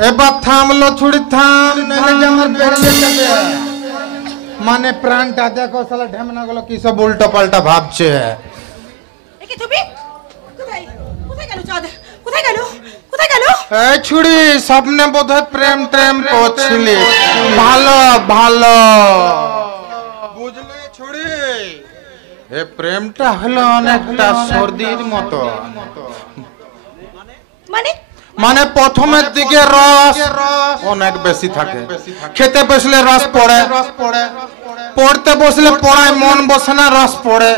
এবার থামলো ছুড়ি থাম নাহলে আমার বেরিয়ে যাবে মানে প্রাণটা দেখো শালা ঢেমনা গুলো কি সব উল্টো পাল্টা ভাবছে একে তুমি কোথায় কোথায় গেল চাঁদ কোথায় গেল কোথায় গেল এই ছুড়ি স্বপ্নে বোধহয় প্রেম টেম করছিলি ভালো ভালো বুঝলি ছুড়ি এ প্রেমটা হলো অনেকটা সর্দির মতো মানে মানে প্রথমের দিকে রস অনেক বেশি থাকে খেতে বসলে রস পড়ে পড়তে বসলে পড়ায় মন বসে না রস পড়ে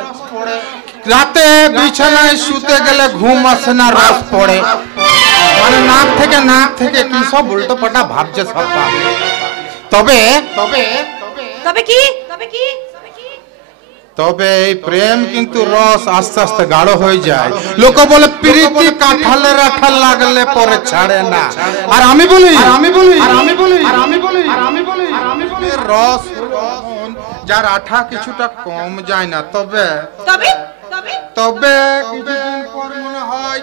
রাতে বিছানায় শুতে গেলে ঘুম আসে না রস পড়ে মানে নাক থেকে কি সব উল্টো পাল্টা ভাবছে সব তবে তবে তবে কি তবে কি তবে এই প্রেম কিন্তু রস আস্তে আস্তে গাঢ় হয়ে যায় লোক বলে প্রীতি কাঁঠালে রাখাল লাগলে পরে ছাড়ে না আর আমি বলি রস যার আঠা কিছুটা কম যায় না তবে তবে তবে কিছুদিন পর মনে হয়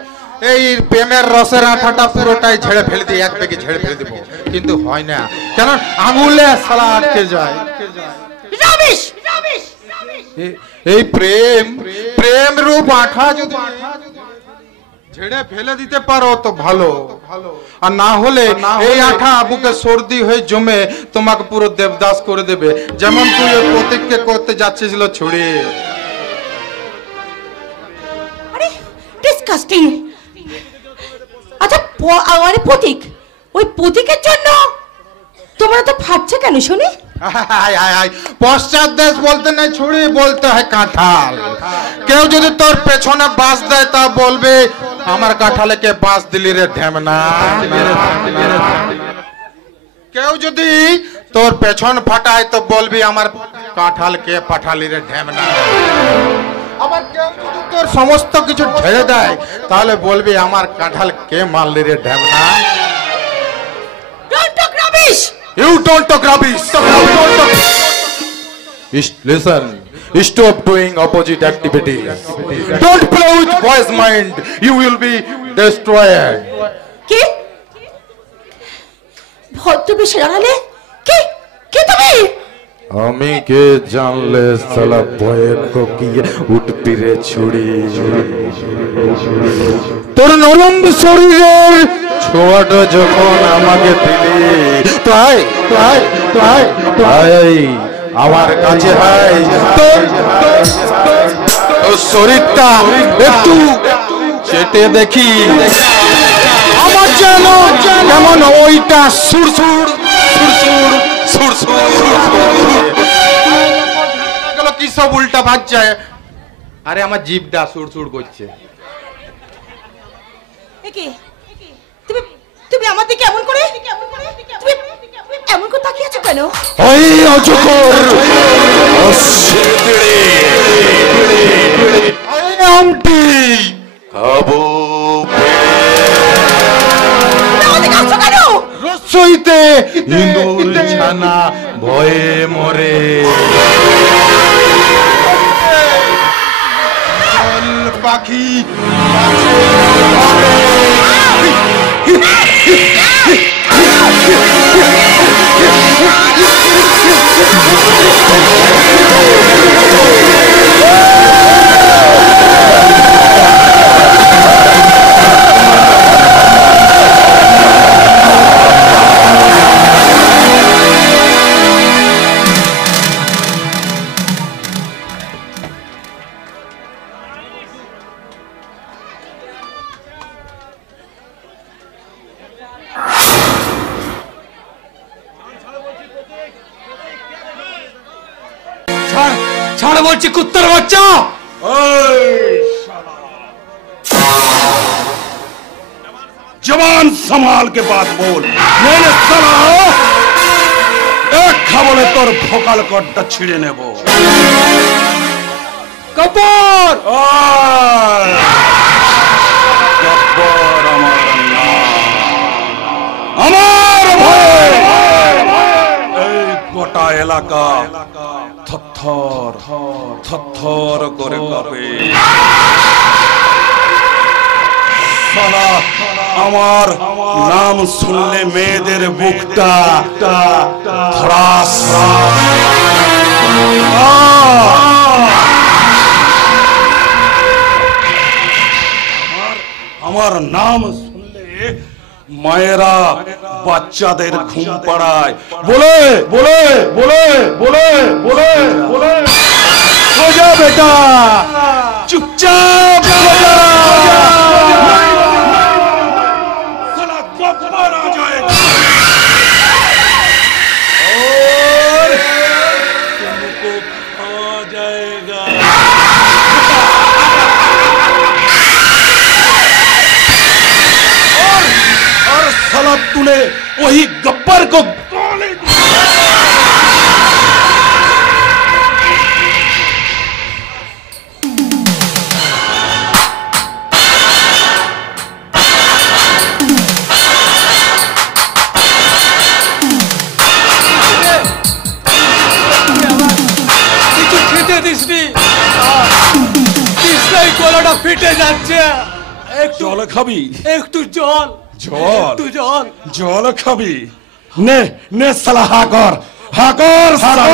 এই প্রেমের রসের আঠাটা পুরোটাই ঝেড়ে ফেলে দিই এক বেগে ঝেড়ে ফেলে দেবো কিন্তু হয় না কেন আঙুলে সালা আটকে যায় রাবিশ এই প্রেম প্রেম রূপ আঠা যদি ঝেড়ে ফেলে দিতে পারো তো ভালো আর না হলে এই আঠা বুকে সর্দি হয়ে জমে তোমাকে পুরো দেবদাস করে দেবে যেমন তুই ওই প্রতীককে করতে যাচ্ছিস ছুড়ে আরে ডিসকাস্টিং আচ্ছা আরে প্রতীক ওই প্রতীকের জন্য তোমরা তো ফাটছে কেন শুনি পশ্চাৎ দেশ বলতে নাই ছুড়ি বলতে হয় কাঁঠাল কেউ যদি তোর পেছনে বাঁশ দেয় তা বলবে আমার কাঁঠালে কে বাঁশ দিলি রে ঢেমনা কেউ যদি তোর পেছন ফাটায় তো বলবি আমার কাঁঠাল কে পাঠালি রে ঢেমনা আবার কেউ যদি তোর সমস্ত কিছু ঝেড়ে দেয় তাহলে বলবি আমার কাঁঠাল কে মারলি রে ঢেমনা don't talk rubbish You don't talk rubbish. Listen. Stop doing opposite activities. Don't play with boy's mind. You will be destroyed. কি ভদ্রবেশে আড়ালে কি কি তুমি আমি কে জানলে সালা ভয়ের কোকিয়ে উঠবি রে ছুরি তোর নরম শরীরের ছোঁয়াটা যখন আমাকে দিলি তাই তাই তাই তাই আমার কাছে হাই তোর শরীরটা একটু চেটে দেখি আমার যেন কেমন ওইটা সুরসুর সুরসুর সুরসুর কি সব উল্টা ভাজছে আরে আমার জিভটা সুরসুর করছে তুমি তুমি আমার দিকে এমন করে তুমি এমন করে তাকিয়ে আছো কেন ওই অজগর অসিদ্রে আই আমটি খাবো রসইতে ইন্দুর ছানা ভয়ে মরে পাখি ছাড় বলছি কুত্তার বাচ্চা जवान संभाल के बात बोल मैंने साला एक खबले तोर भोकाल कट्टा छिड़े नेबो कपूर गब्बर আমার ভয় এই গোটা এলাকা থরথর থরথর করে কাঁপে সালা আমার নাম শুনলে মেয়েদের বুকটা ধড়াস আমার নাম শুনলে মায়েরা বাচ্চাদের ঘুম পাড়ায় বলে বলে বলে বলে বলে বলে সোজা বেটা চুপচাপ সোজা साला गब्बर आ जाएगा और तुमको खा जाएगा और साला तूने वही गब्बर को गोली दी গলাটা ফেটে যাচ্ছে জল খাবি একটু জল একটু জল জল খাবি নে নে সালা হাকর সালা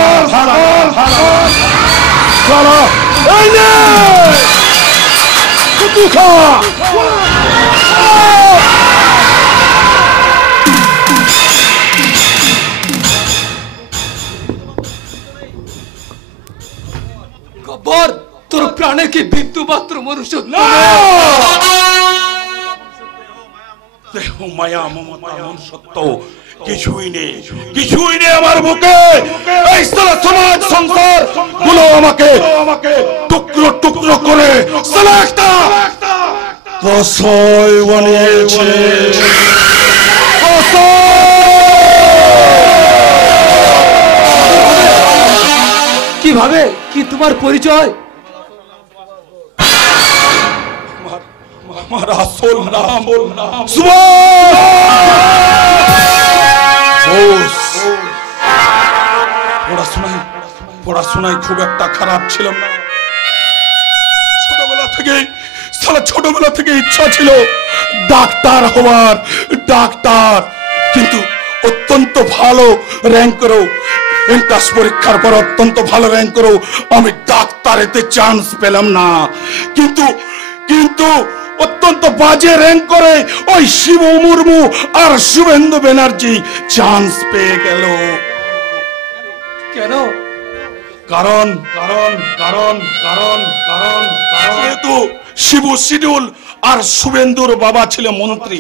এই নে তুই খা গব্বর তোর প্রাণে কি বিন্দু মাত্র মনুষ্য দেহ মায়া মমতা মনুষ্যত্ব কিছুই নেই আমার বুকে এই সালা সমাজ সংসার গুলো আমাকে টুকরো টুকরো করে সালা একটা কসয় বানিয়েছে কিভাবে কি তোমার পরিচয় আমার আসল নাম পড়াশোনায় খুব একটা খারাপ ছিলাম না ছোটবেলা থেকে ইচ্ছা ছিল ডাক্তার হওয়ার কিন্তু অত্যন্ত ভালো র্যাঙ্ক করেও এন্ট্রান্স পরীক্ষার পর অত্যন্ত ভালো র্যাঙ্ক করেও আমি ডাক্তারেতে চান্স পেলাম না কিন্তু অত্যন্ত বাজে র্যাঙ্ক করে ওই শিব মুর্মু আর শুভেন্দু ব্যানার্জি চান্স পেয়ে গেল কেন কারণ যেহেতু শিবু শিডিউল আর শুভেন্দুর বাবা ছিল মন্ত্রী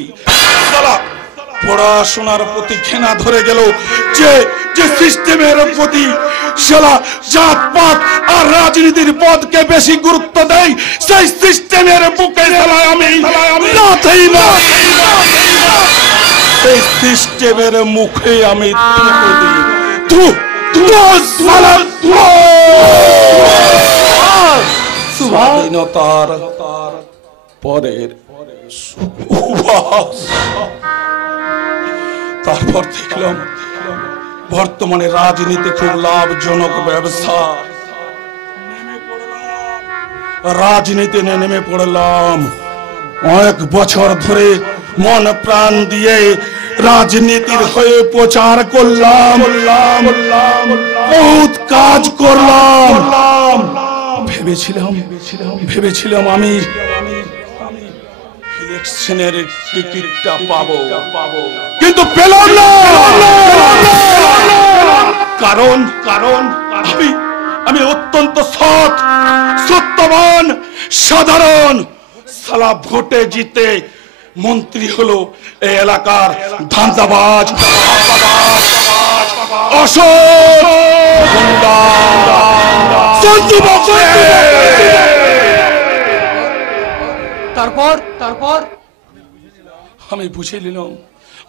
পড়াশোনার প্রতি ঘৃণা ধরে গেল যে সিস্টেমের প্রতি শালা জাতপাত আর রাজনীতির পদকে বেশি গুরুত্ব দেয় সেই সিস্টেমের বুকে আমি সেই সিস্টেমের মুখে আমি স্বাধীনতার পরের তারপর দেখলাম বর্তমানে রাজনীতি খুব লাভজনক ব্যবসা রাজনীতি নেমে পড়লাম অনেক বছর ধরে মন প্রাণ দিয়ে রাজনীতির হয়ে প্রচার করলাম বহুত কাজ করলাম ভেবেছিলাম আমি ইলেকশনের টিকিটটা পাবো কিন্তু পেলাম না কারণ আমি অত্যন্ত সত্যবান সাধারণ সালা ভোটে জিতে মন্ত্রী হলো এই এলাকার ধান্দাবাজ অসৎ গুন্ডা তারপর আমি বুঝে নিলাম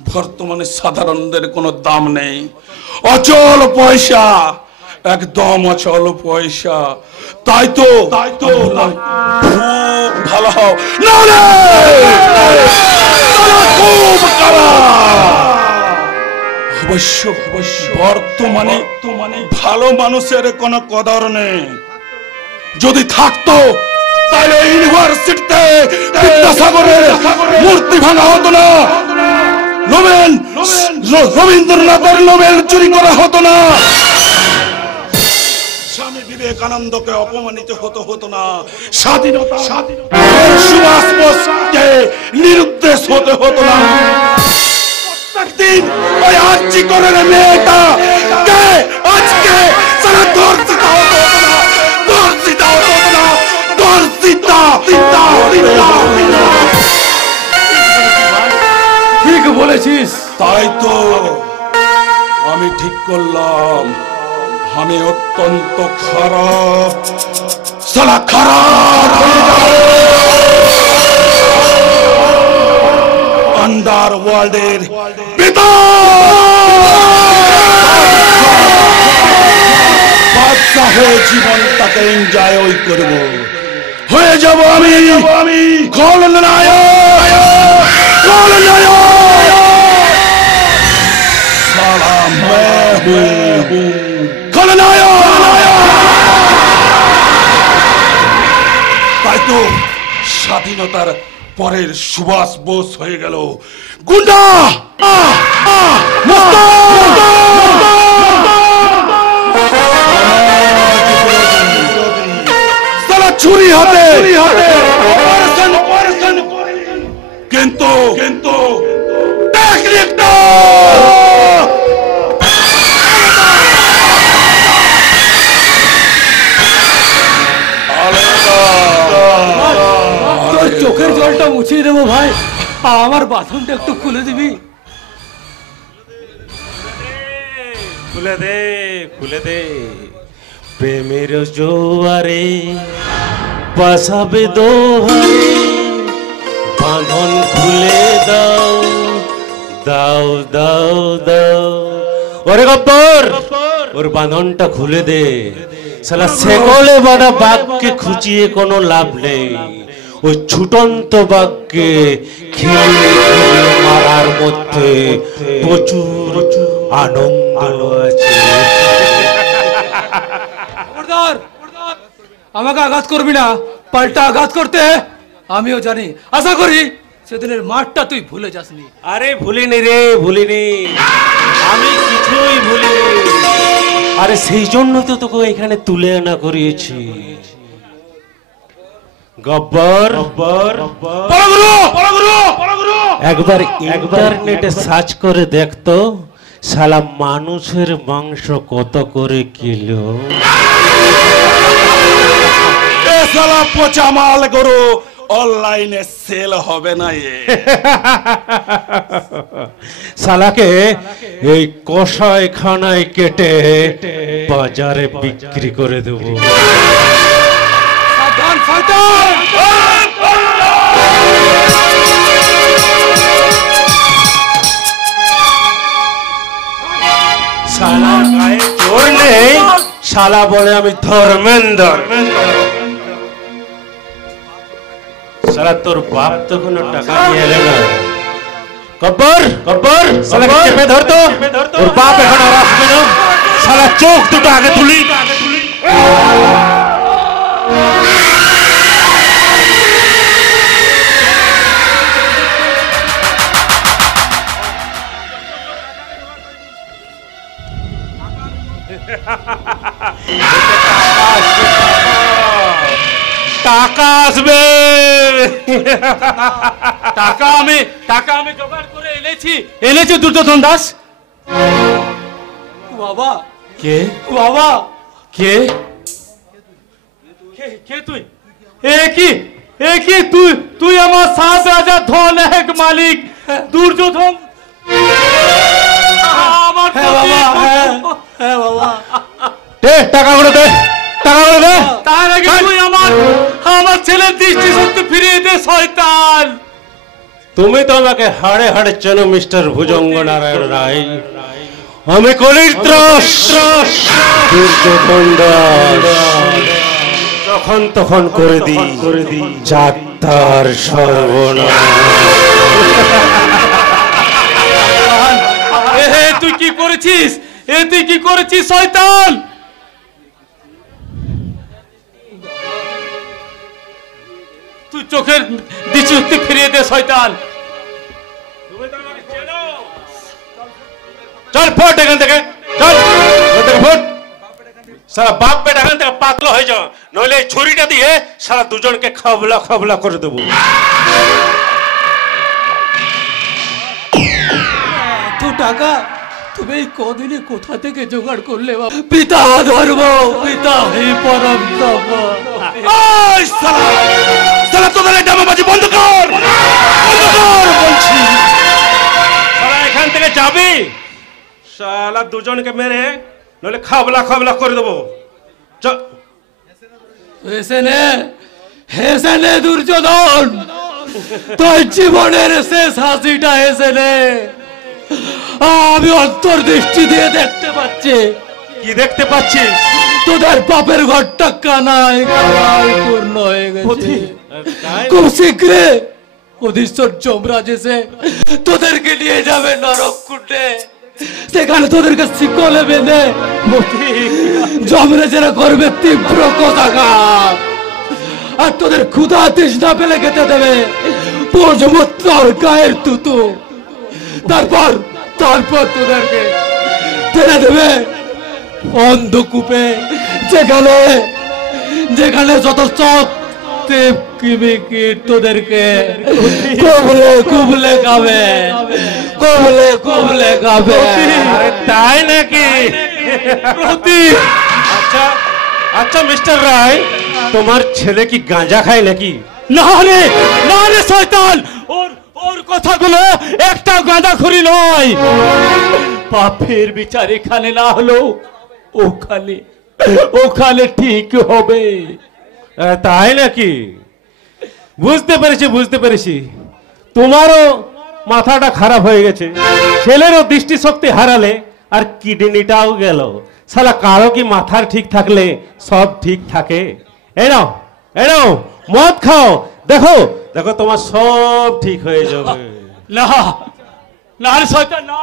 বর্তমানে সাধারণদের কোনো দাম নেই অচল পয়সা একদম অচল পয়সা তাই তো খুব ভালো না রে খুব অবশ্য বর্তমানে ভালো মানুষের কোনো কদর নেই যদি থাকতো তাহলে ইউনিভার্সিটিতে বিদ্যাসাগরের মূর্তি ভাঙা হতো না, রবীন্দ্রনাথের নোবেল চুরি করা হতো না, স্বামী বিবেকানন্দকে অপমানিত হতো না, স্বাধীনতা সুভাষ বোসকে নিরুদ্দেশ হতে হতো না। প্রত্যেকদিন ওই আর্জি করেন মেয়েটা কে আজকে সারা ধর্ষিত হতো না, ধর্ষিত হতো না, ধর্ষিত। ঠিক বলেছিস। তাই তো আমি ঠিক করলাম, আমি অত্যন্ত খারাপ, সালা খারাপ আন্ডার ওয়ার্ল্ডের বাদশা হয়ে জীবনটাকে এনজয় করব, হয়ে যাব আমি খলনায়ক। সালা मैं हूं খলনায়ক। তাই তো স্বাধীনতার পরের সুভাষ বোস হয়ে গেল গুন্ডা, ছুরি হাতে, কিন্তু টেকনিকটা চোখের জলটা মুছিয়ে দেবো ভাই, আমার বাথরুমটা একটু খুলে দিবি? খুলে দে, খুলে দে, প্রেমের জোয়ারে পাশাবে দোহারে, বাঁধন খুলে দাও দাও দাও দাও। ওরে গব্বর, ওর বাঁধনটা খুলে দে, শালা সেকলে বাঁধা বাঘকে খুঁচিয়ে কোনো লাভ নেই, ওই ছুটন্ত বাঘকে খেয়ে মারার মধ্যে প্রচুর আনন্দ আছে। আমাকে আঘাত করবি না, পাল্টা আঘাত করতে আমিও জানি। আশা করি সেদিনের মাঠটা তুই ভুলে যাসনি। আরে ভুলিনি রে, ভুলিনি, আমি কিছুই ভুলিনি। আরে সেই জন্য তো তোকে এখানে তুলে আনা করিয়েছি। গব্বর, একবার ইন্টারনেটে সার্চ করে দেখতো শালা মানুষের মাংস কত করে কিলো। শালা পচা মাল গরু অনলাইনে সেল হবে না। শালাকে এই কষাইখানায় কেটে বাজারে বিক্রি করে দেব। শালা গায়ে জোর নেই, শালা বলে আমি ধর্মেন্দ্র। শালা তোর বাপ তো কোনো টাকা নিয়ে এলো না। গব্বর, গব্বর, শালাকে চেপে ধরতো, ওর বাপ এখন আর আসবে না। শালা চোখ দুটো আগে তুলি। টাকা আসবে, টাকা আমি জোগাড় করে এনেছি দুর্যোধন দাস। বাবা কে বাবা কে কে তুই? এ কি তুই আমার 7 রাজা ধন এক মালিক দুর্যোধন। আমার হ্যাঁ বাবা, দে টাকা করে দে, টাকা করে দে। তার আগে তুই আমার ছেলের দৃষ্টি শক্তি ফিরিয়ে দে শয়তান। তুমি তো আমাকে হাড়ে হাড়ে চেনো মিস্টার ভুজঙ্গ নারায়ণ রায়। আমি কলির ত্রাস দুর্যোধন দাস, যখন তখন করে দি যাত্রার সর্বনাশ। তুই কি করেছিস শয়তান? চোখের দৃষ্টি ফিরিয়ে দে শয়তান। চল ফোট এখান থেকে, চল ফোট। সারা বাপ বেটা এখান থেকে পাতলা হয়ে যাও, নইলে এই ছুরিটা দিয়ে সারা দুজনকে খাবলা খাবলা করে দেবো। এত টাকা তুমি এই কদিনে কোথা থেকে জোগাড় করলে বাবা? পিতা ধর্ম, পিতা হে পরম তপ। এই শালা, শালা তোদের এই ডামাবাজি বন্ধ কর, বন্ধ কর বলছি। সারা এখান থেকে যাবি, শালা দুজনকে মেরে নইলে খাবলা খাবলা করে দেবো। চল। হেসে নে দুর্যোধন, তোর জীবনের শেষ হাসিটা হেসে নে। আমি অন্তর্দৃষ্টি দিয়ে দেখতে পাচ্ছি। কি দেখতে পাচ্ছিস? তোদের পাপের ঘরটা কানায় কানায় পূর্ণ হয়ে গেছে। খুব শীঘ্রে অধীশ্বর যমরাজ এসে তোদেরকে নিয়ে যাবে নরক কুণ্ডে। সেখানে তোদেরকে শিকলে বেঁধে যমরাজেরা করবে তীব্র কোষাঘাত, আর তোদের ক্ষুধা তৃষ্ণা পেলে খেতে দেবে পর্যমূত্র গায়ের তুতু। তারপর তোদেরকে টেনে দেবে অন্ধকূপে, যেখানে যত চক তোদেরকে কুবলে খাবে, কুবলে খাবে। তাই নাকি? আচ্ছা আচ্ছা মিস্টার রায়, তোমার ছেলে কি গাঁজা খায় নাকি? না রে শয়তান, ওর কথাগুলো একটা গাঁজাখুরি নয়। পাপের বিচার এখানে না হলো ওখানে ঠিক হবে। তাই নাকি? বুঝতে পেরেছি। তোমারও মাথাটা খারাপ হয়ে গেছে, ছেলেরও দৃষ্টিশক্তি হারালে, আর কিডনিটাও গেল। শালা কারো কি মাথার ঠিক থাকলে সব ঠিক থাকে? এই নাও মদ খাও, দেখো তোমার সব ঠিক হয়ে যাবে। না রে শয়তান, না।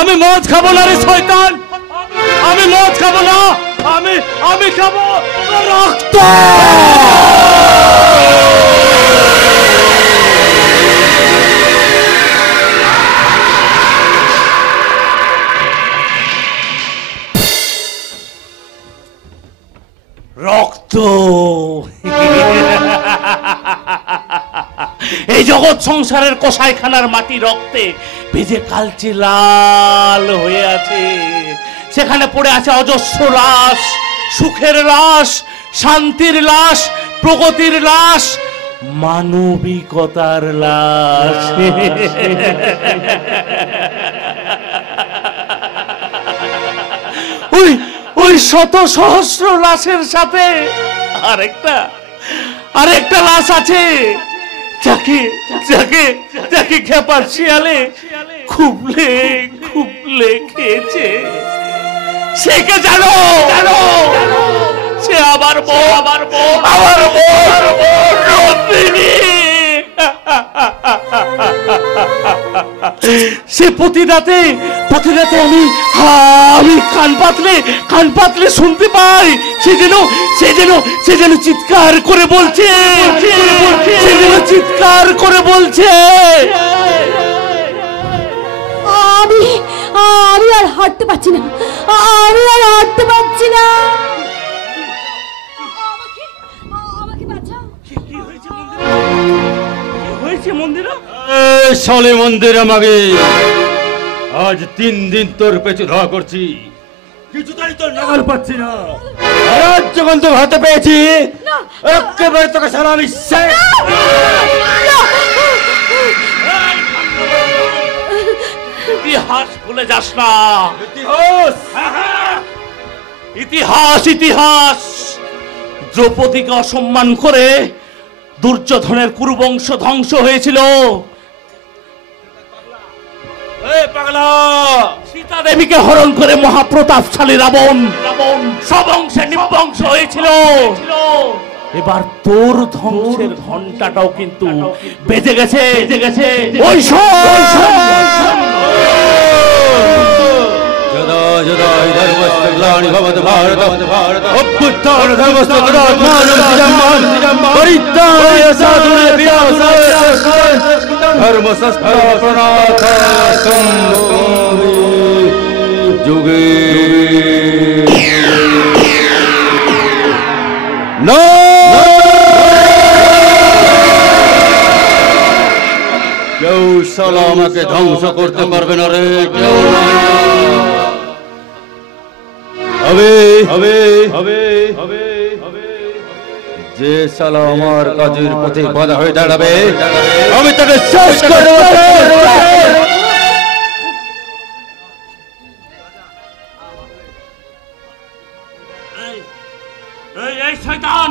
আমি মদ খাবো না রে শয়তান, আমি মদ খাবো না। আমি খাবো রক্ত। রক্ত এই জগৎ সংসারের কসাইখানার মাটি রক্তে ভেজে কালচে লাল হয়ে আছে। সেখানে পড়ে আছে অজস্র লাশ, সুখের লাশ, শান্তির লাশ, প্রগতির লাশ, মানবিকতার লাশ। ওই শত সহস্র লাশের সাথে আরেকটা লাশ আছে, যাকে খেপার শিয়ালে খুবলে খেয়েছে। সে কে জানো? সে আমার নন্দিনী। সে প্রতিরাতে আমি কান পাতলে শুনতে পাই সে যেন চিৎকার করে বলছে, আমি আর হাঁটতে পারছি না, আমাকে বাঁচাও। কি হয়েছে মন্দিরা? শালে মন্দির, আমাকে আজ 3 দিন তোর পেছু ধোয়া করছি, কিছুটাই তোর নাগাল পাচ্ছি না। আজ যখন তোর হাতে পেয়েছি একেবারে তোকে সালামি শেষ। ইতিহাস ভুলে যাস না। ইতিহাস দ্রৌপদীকে অসম্মান করে দুর্যোধনের কুরুবংশ ধ্বংস হয়েছিল। সীতা দেবীকে হরণ করে মহাপ্রতাপশালী রাবণ সবংশে নিবংশ হয়েছিল। এবার তোর ধ্বংসের ঘন্টাটাও কিন্তু বেজে গেছে। ওই যদা যদা ধর্মস্য গ্লানি ভারত ভারত ভারত অভ্যুত্থান ধর্মস্তত্রাত্মান পরিত্রাণায় সাধুনে বিনাশায় ধর্মশস্ত্র প্রণাথাস্তম যুগে না কেউ শালা আমাকে ধ্বংস করতে পারবে না রে, কেউ না। হবে হবে হবে হবে হবে যে শালা আমার কাজের পথে বাধা হয়ে দাঁড়াবে আমি তাকে শেষ করে দেব। এই শয়তান,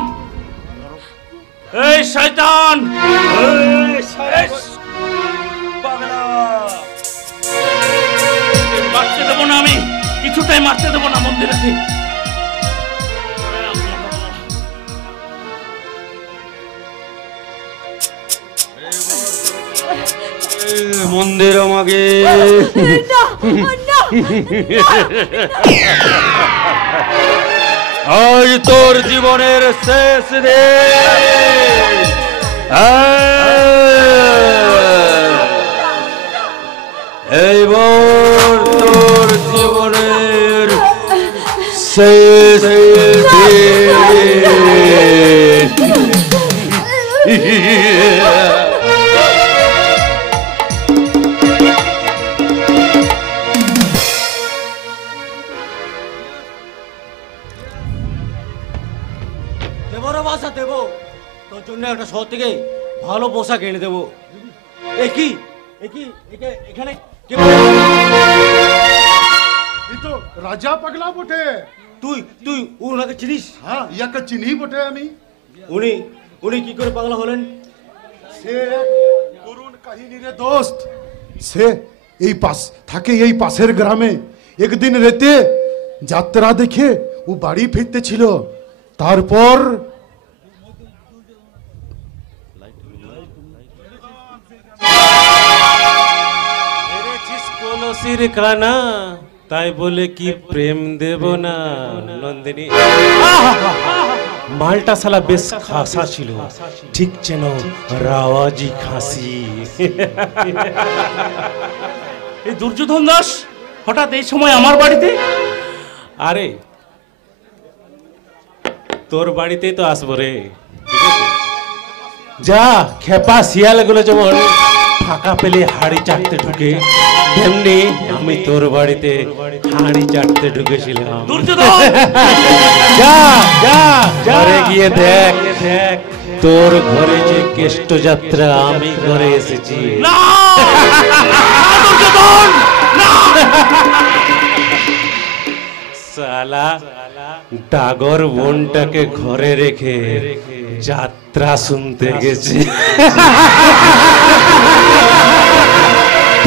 এই শয়তান, মারতে দেবো না, আমি কিছুটাই মারতে দেবো না মন্দিরে। মন্দির আমাকে আজ তোর জীবনের শেষ দিন, এইবার তোর জীবনের শেষ দেবো তোর জন্য একটা শহর থেকে ভালো পোশাক এনে দেবো। একই একই এখানে তো রাজা পাগলা বটে। তুই তুই ওনাকে চিনিস? হ্যাঁ, ইয়াকে চিনি বটে আমি। উনি উনি কি করে পাগলা হলেন? সে করুণ কাহিনী রে দোস্ত। সে এই এই পাশের গ্রামে একদিন রাতে যাত্রা দেখে ও বাড়ি ফিরতে ছিল। তারপর কলসির কানা তাই বলে কি প্রেম দেব না নন্দিনী? মালটা শালা বেশ খাসা ছিল, ঠিক যেন রাওয়াজি খাসি। এই দুর্যোধন দাস হঠাৎ এই সময় আমার বাড়িতে? আরে তোর বাড়িতেই তো আসবো রে। যা খেপা শিয়াল গুলো যেমন ফাঁকা পেলে হাড়ি চাটতে ঢুকে, তেমনি আমি তোর বাড়িতে হাড়ি চাটতে ঢুকেছিলাম। দুর্যোধন যা যা ঘরে গিয়ে দেখ দেখ তোর ঘরে যে কেষ্ট যাত্রা আমি করে এসেছি। না দুর্যোধন না, সালা ডাগর বোনটাকে ঘরে রেখে যাত্রা শুনতে গেছি।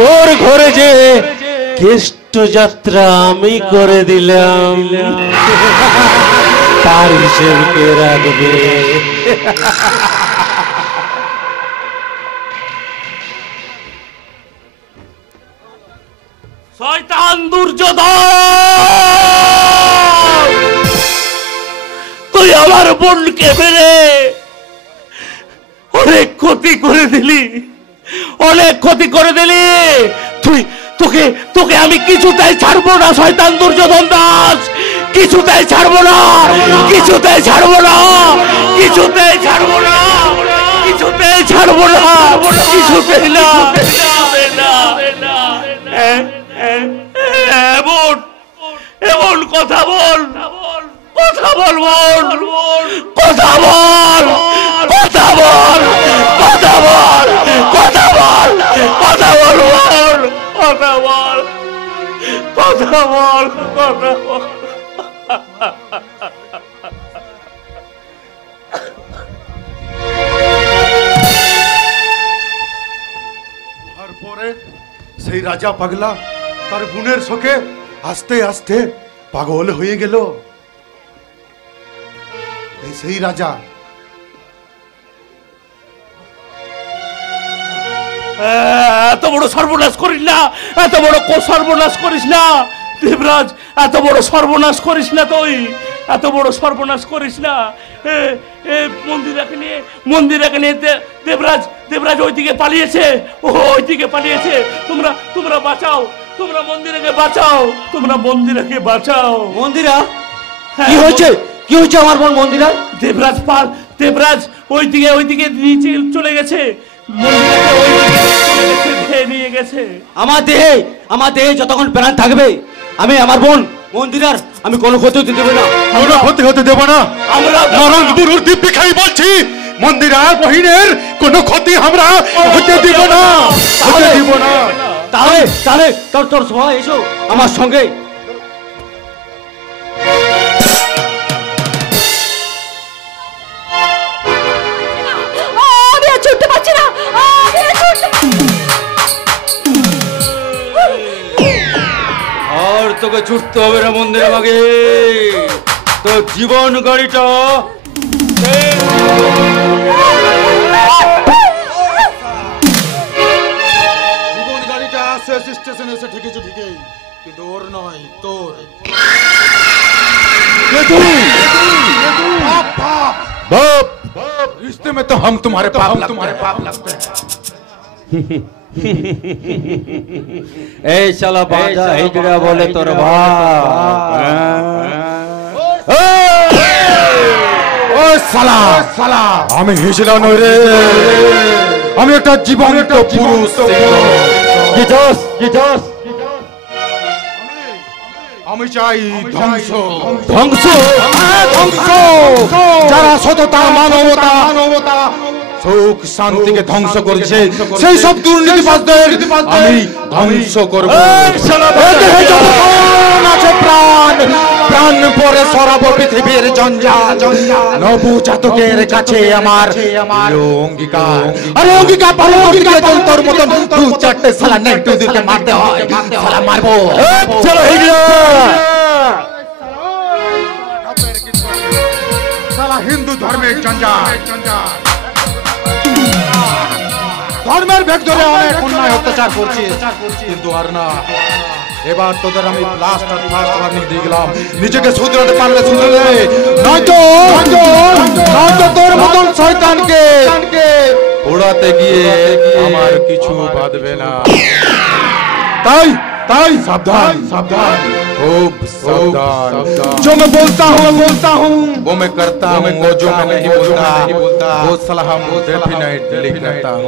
তোর ঘরে যে কেষ্ট যাত্রা আমি করে দিলাম, তার হিসেব কে রাখবে? শয়তান দুর্যোধন, তুই আমার বোনকে ফেলে অনেক ক্ষতি করে দিলি, অনেক ক্ষতি করে দিলি। তোকে তোকে আমি কিছুতেই ছাড়বো না শয়তান দুর্যোধন দাস, কিছুতেই ছাড়বো না, কিছুতেই ছাড়বো না, কিছুতেই ছাড়বো না, কিছুতেই ছাড়বো না, কিছুতেই না। এমন এমন কথা বল, কথা বল বোন, কথা বল, কথা বল, কথা বল, কথা বল, কথা বল বোন, কথা বল, কথা বল, কথা বল। তারপরে সেই রাজা পাগলা তার বোনের শোকে আস্তে আস্তে পাগল হয়ে গেল। সেই রাজা এত বড় সর্বনাশ করিস না, এত বড় সর্বনাশ করিস না। দেবরাজ, এত বড় সর্বনাশ করিস না তুই, এত বড় সর্বনাশ করিস না। মন্দিরাকে নিয়ে দেবরাজ, দেবরাজ ওইদিকে পালিয়েছে, ও ওইদিকে পালিয়েছে। তোমরা বাঁচাও, তোমরা মন্দিরাকে বাঁচাও, তোমরা মন্দিরাকে বাঁচাও। মন্দিরা কি হয়েছে? কি হয়েছে আমার বোন মন্দিরা? দেবরাজ ওইদিকে নিচে চলে গেছে, মন্দিরাকে ওইদিকে ধেয়ে নিয়ে গেছে। আমার দেহে যতক্ষণ প্রাণ থাকবে আমি আমার বোন মন্দিরার আমি কোনো ক্ষতি হতে দেবো না। আমরা ক্ষতি হতে দেব না। আমরা নারায়ণ গুরুর দিব্যি খাই বলছি, মন্দিরার বহিনের কোনো ক্ষতি আমরা হতে দিব না, হতে দিব না। তাহলে তোর সবাই এসো আমার সঙ্গে। আমি আর ছুটতে পারছি না, আমি আর ছুটতে আর তোকে ছুটতে হবে না মন্দির, আমাকে তোর জীবন গাড়িটা জীবন গাড়িটা শেষ স্টেশনে এসে ঠেকেছে ঠিকই, কিন্তু ওর নয়, তোর। बाप रिश्ते में तो हम तुम्हारे पाप लगते हैं। এই শালা বাজা হিজড়া বলে তোর বাপ। ও শালা আমি হিজড়া নই রে, আমি একটা জীবন্ত পুরুষ। আমি চাই ধ্বংস, ধ্বংস, ধ্বংস। যারা সততা, মানবতা, সুখ শান্তিকে ধ্বংস করেছে, সেই সব দুর্নীতিবাজদের আমি ধ্বংস করব। আছে প্রাণ, প্রাণ পরে সরাবো পৃথিবীর জঞ্জাল। নবজাতকের কাছে আমার অঙ্গীকার, আরে অঙ্গীকার পালন করতে গেলে তোর মতন দু চারটে শালা নেটু দিতে মারতে হয়, শালা মারবো। চলো শালা হিন্দু ধর্মের জঞ্জাল, ধর্মের ভেদ ধরে অনেক অন্যায় অত্যাচার করছিস, কিন্তু আর না, এবার তোদের আমি লাস্ট আর ফার্স্ট ওয়ার্নিং দিয়ে গেলাম, নিজেকে শুধরাতে পারলে শুধরে, নয়তো তোর মতন শয়তানকে উড়াতে গিয়ে আমার কিছু বাঁধবে না। তাই সাবধান, खूब सावधान। जो मैं बोलता हूँ वो मैं करता हूँ, वो जो मैं नहीं बोलता वो सलाह डेफिनेटली करता हूँ।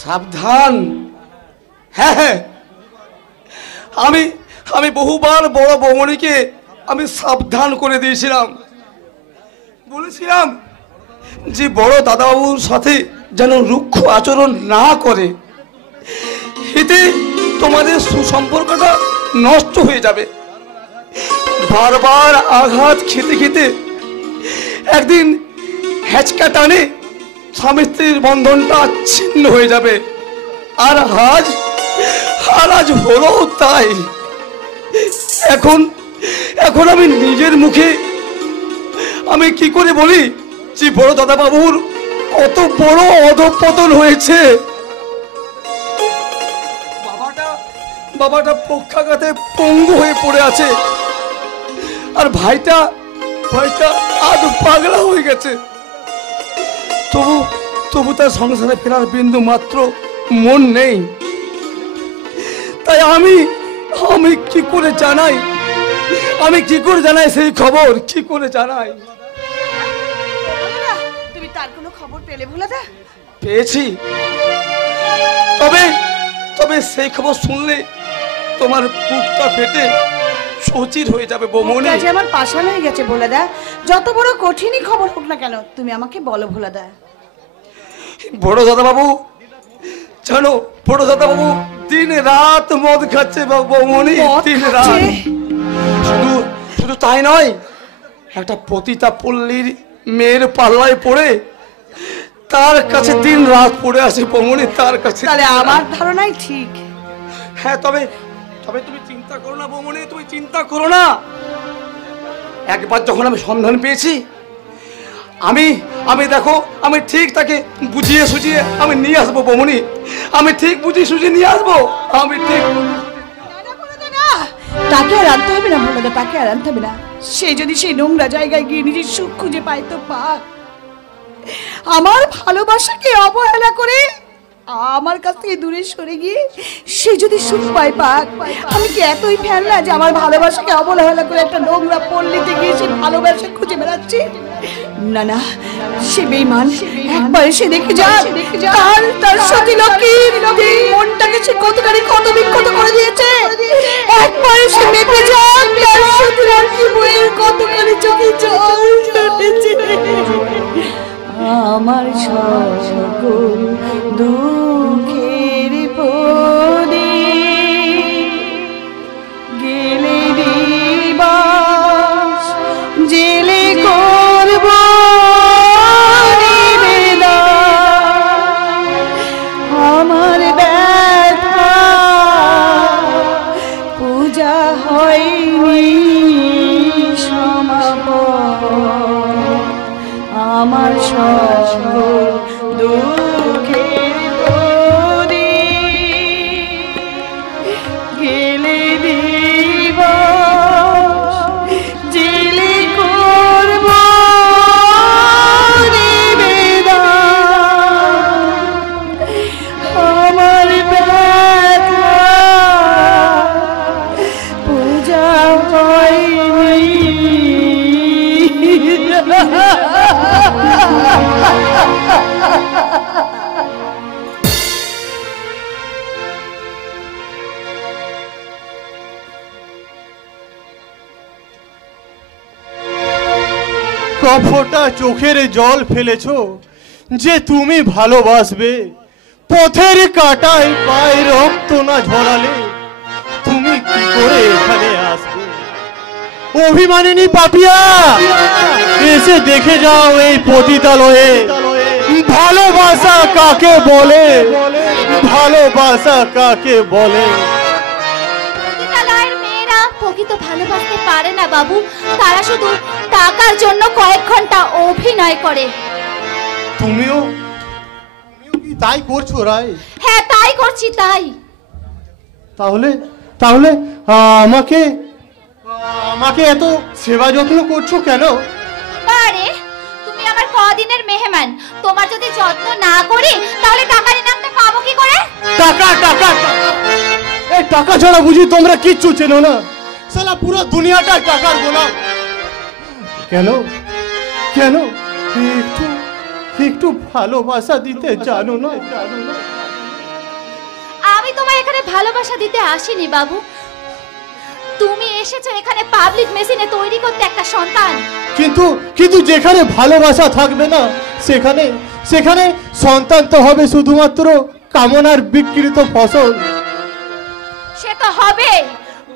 সাবধান। হ্যাঁ, আমি বহুবার বড় বৌমণিকে আমি সাবধান করে দিয়েছিলাম, বলেছিলাম যে বড় দাদাবাবুর সাথে যেন রুক্ষ আচরণ না করে, এতে তোমাদের সুসম্পর্কটা নষ্ট হয়ে যাবে। বারবার আঘাত খেতে খেতে একদিন হ্যাচকা টানে স্বামী স্ত্রীর বন্ধনটা ছিন্ন হয়ে যাবে। আর আজ হলো তাই। এখন আমি নিজের মুখে আমি কি করে বলি যে বড় দাদা বাবুর কত বড় অধঃপতন হয়েছে। বাবাটা পক্ষাঘাতে পঙ্গু হয়ে পড়ে আছে, আর ভাইটা আজ পাগলা হয়ে গেছে। তবু তার সংসারে ফেরার বিন্দু মাত্র মন নেই। তাই আমি কি করে জানাই, সেই খবর কি করে জানাই? তুমি তার কোনো খবর পেলে ভোলাদা? পেয়েছি, তবে সেই খবর শুনলে তোমার বুকটা ফেটে সচির হয়ে যাবে বৌমনি। আজ আমার পাশান হয়ে গেছে ভোলাদা। যত বড় কঠিনই খবর হোক না কেন, তুমি আমাকে বলো ভোলাদা। বড় দাদা বাবু জানো, বড় দাদা বাবু দিন রাত মদ খাচ্ছে বৌমনি, দিন রাত। শুধু তাই নয়, একটা পতিতা পল্লীর মেয়ের পাল্লায় পড়ে তার কাছে দিন রাত পড়ে আছে বৌমনি, তার কাছে। তাহলে আমার ধারণাই ঠিক। হ্যাঁ, তবে তুমি চিন্তা করো না বৌমনি, তুমি চিন্তা করো না। একবার যখন আমি সন্ধান পেয়েছি, আমি দেখো, আমি ঠিক তাকে বুঝিয়ে সুঝিয়ে আমি নিয়ে আসবো বৌমনি, আমি ঠিক বুঝিয়ে সুঝিয়ে নিয়ে আসবো, আমি ঠিক। তাকে আর আনতে হবে না বলো, তাকে আর আনতে হবে না। সে যদি সেই নোংরা জায়গায় গিয়ে নিজের সুখ খুঁজে পায় তো পাক। আমার ভালোবাসাকে অবহেলা করে আমার কাছ থেকে দূরে সরে গিয়ে সে যদি সুখ পায় পাক। আমি কি এতই ফেলনা যে আমার ভালোবাসাকে অবহেলা করে একটা নোংরা পল্লীতে গিয়ে সে ভালোবাসা খুঁজে বেড়াচ্ছি? না না, সে বেঈমান। একবার সে দেখে যান তার সতী লক্ষ্মীর মনটাকে সে কতখানি ক্ষত বিক্ষত করে দিয়েছে। একবার সে মেপে যান তার সতী লক্ষ্মীর বইয়ের কতখানি চোখে জল ঝরেছে। আমার সকল দুঃখের প্রদীপ গেলে দিবাস জেলে করব নিবেদন। আমার ব্যথা পূজা হয়নি সমাপন। আমার সকল দুঃখের প্রদীপ গেলে দিবস জেলে করব নিবেদন। আমার ব্যথা পূজা হয়নি। কফোটা চোখের জল ফেলেছো যে তুমি ভালোবাসবে। পথের কাটায় পায়ে রক্ত না ঝরালে তুমি কি করে এখানে আসবে? অভিমানিনী পাপিয়া, এসে দেখে যাও এই পতিতালয়ে ভালোবাসা কাকে বলে, ভালোবাসা কাকে বলে। পতিতালয়ের মেয়েরা প্রকৃত ভালোবাসতে পারে না বাবু, তারা শুধু টাকার জন্য কয়েক ঘন্টা অভিনয় করে। তুমিও কি তাই করছো রাই? হ্যাঁ তাই করছি। তাই তাহলে তাহলে আমাকে আমাকে এত সেবা যত্ন করছো কেন? আরে তুমি আমার কদিনের মেহমান, তোমার যদি যত্ন না করি তাহলে টাকার ইনামটা পাবো কি করে? টাকা টাকা এই টাকা ছাড়া বুঝি তোমরা কিচ্ছু চেনো না? শালা পুরো দুনিয়াটা টাকার গোলাম। কেন কেন একটু একটু ভালোবাসা দিতে জানো না? আমি তোমায় এখানে ভালোবাসা দিতে আসিনি বাবু, তুমি এসেছো এখানে পাবলিক মেশিনে তৈরি করতে একটা সন্তান। কিন্তু কিন্তু যেখানে ভালোবাসা থাকবে না সেখানে সেখানে সন্তান তো হবে শুধুমাত্র কামনার বিকৃত ফসল। সে তো হবে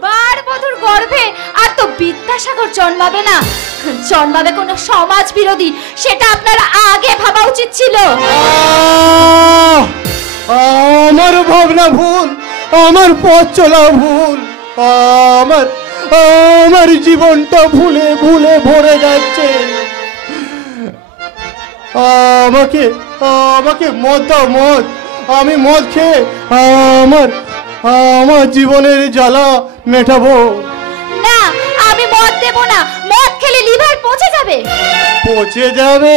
বারবধূর গর্ভে, আর তো বিদ্যাসাগর জন্মাবে না, জন্মাবে কোনো সমাজ বিরোধী। সেটা আপনার আগে ভাবা উচিত ছিল। আমার ভাবনা ভুল, আমার পথ চলা ভুল, আমার আমার জীবনটা ভুলে ভুলে ভরে যাচ্ছে। আমাকে আমাকে মদ দাও, মদ। আমি মদ খেয়ে আমার আমার জীবনের জ্বালা মেটাবো। না, আমি মদ দেব না। মদ খেলে লিভার পচে যাবে। পচে যাবে?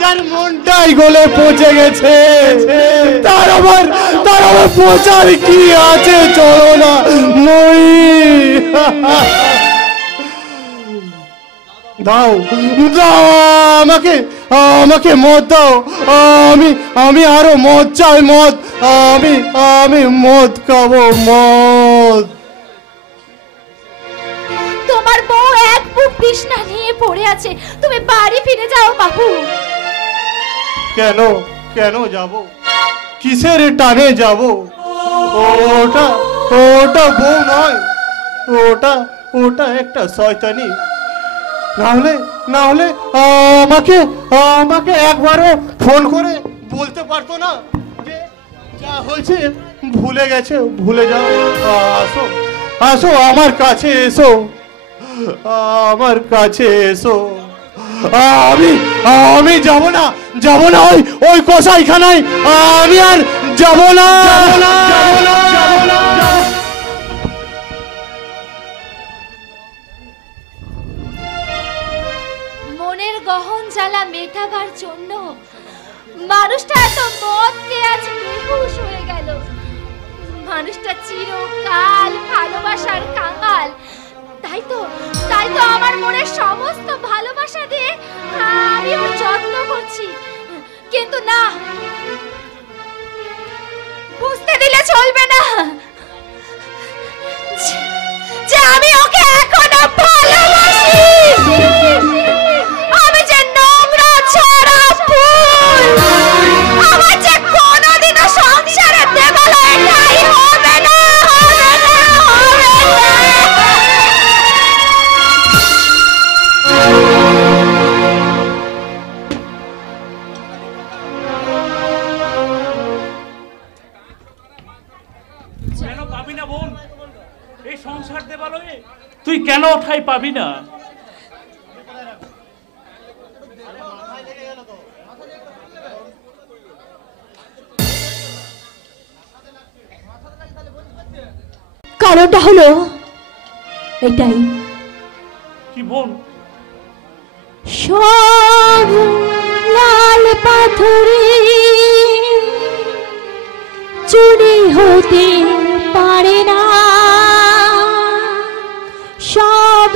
যার মনটাই গলে পচে গেছে তার আবার পচার কি আছে? চলো না মই। দাও দাও আমাকে আমাকে মদ দাও। আমি আরো মদ চাই, মদ। আমি মদ খাবো, মদ। তোমার বউ এক বুক তৃষ্ণা নিয়ে পড়ে আছে, তুমি বাড়ি ফিরে যাও বাবু। কেন কেন যাব? কিসের টানে যাব? ওটা ওটা বউ নয়, ওটা ওটা একটা শয়তানি। না হলে আমাকে আমাকে একবারও ফোন করে বলতে পারতো না যে যা হয়েছে ভুলে গেছে? ভুলে যাও, আসো আসো আমার কাছে এসো। আমার কাছে এসো। আমি যাব না ওই কসাইখানায়, আমি আর যাব না। মনের গহন জ্বালা মেটাবার জন্য মানুষটা এত মদ খেয়ে আজ বেহুশ হয়ে গেল। মানুষটা চিরকাল ভালোবাসার কাঙাল। তাই তো আমার মনের সমস্ত ভালোবাসা দিয়ে আমি ওর যত্ন করছি, কিন্তু না, বুঝতে দিলে চলবে না যে আমি ওকে এখনো ভালোবাসি। আমি যে নোংরা ছড়া ফুল, আমার যে কোনোদিনও সংসারে দেবালয়ে ঠাঁই হবে না। কেন পাবি না বোন এই সংসার দেবালয়ে? তুই কেন ঠাঁই পাবি না? কারণটা হলো এটাই, কি বোন? সব লাল পাথরে চুরি হতে পারে না, সব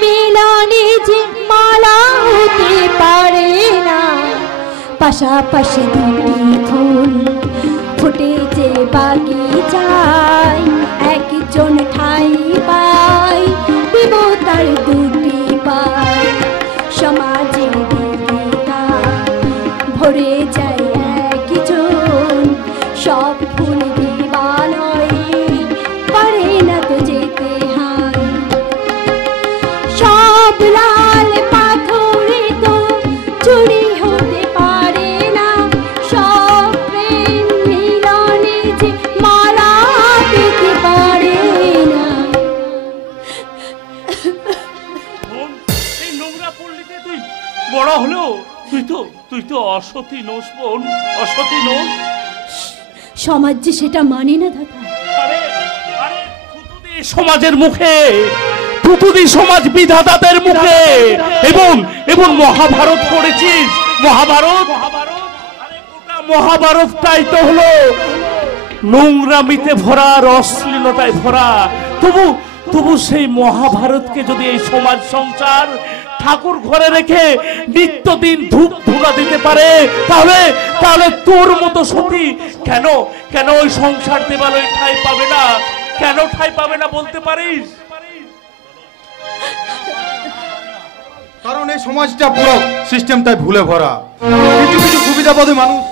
মিলনে যে মালা হতে পারে না। পাশাপাশি দুটি ফুল ফুটেছে বাগিচায়, একজন ঠাই পায় বিবতার দুটি পায়। সমাজে দিদিতা ভরে যায় একজন, সব ফুল দিবালয়ে পারে না তো যেতে হয়। সব লাল পাথরে তো চুরি হতে পারে না, সব প্রেম মিলনে যে মালা পেতে পারে না। এই নোংরা পল্লীতে তুই বড় হলো, তুই তো অসতী নোস বোন, অসতী নোস। সমাজ যে সেটা মানে না দাদা। সমাজের মুখে, তুতুদি সমাজ বিধাতাদের মুখে। এবং মহাভারত পড়েছিস? মহাভারতটাই তো হলো নোংরামিতে ভরা, অশ্লীলতায় ভরা। তবু সেই মহাভারতকে যদি এই সমাজ সংসার ঠাকুর ঘরে রেখে নিত্যদিন ধূপ ধুনা দিতে পারে, তাহলে তোর মতো সতী কেন ওই সংসার দেবালয়ে ঠাঁই পাবে না? কেন ঠাঁই পাবে না বলতে পারিস? কারণ এই সমাজটা পুরো সিস্টেমটাই ভুলে ভরা। কিছু সুবিধাবাদী মানুষ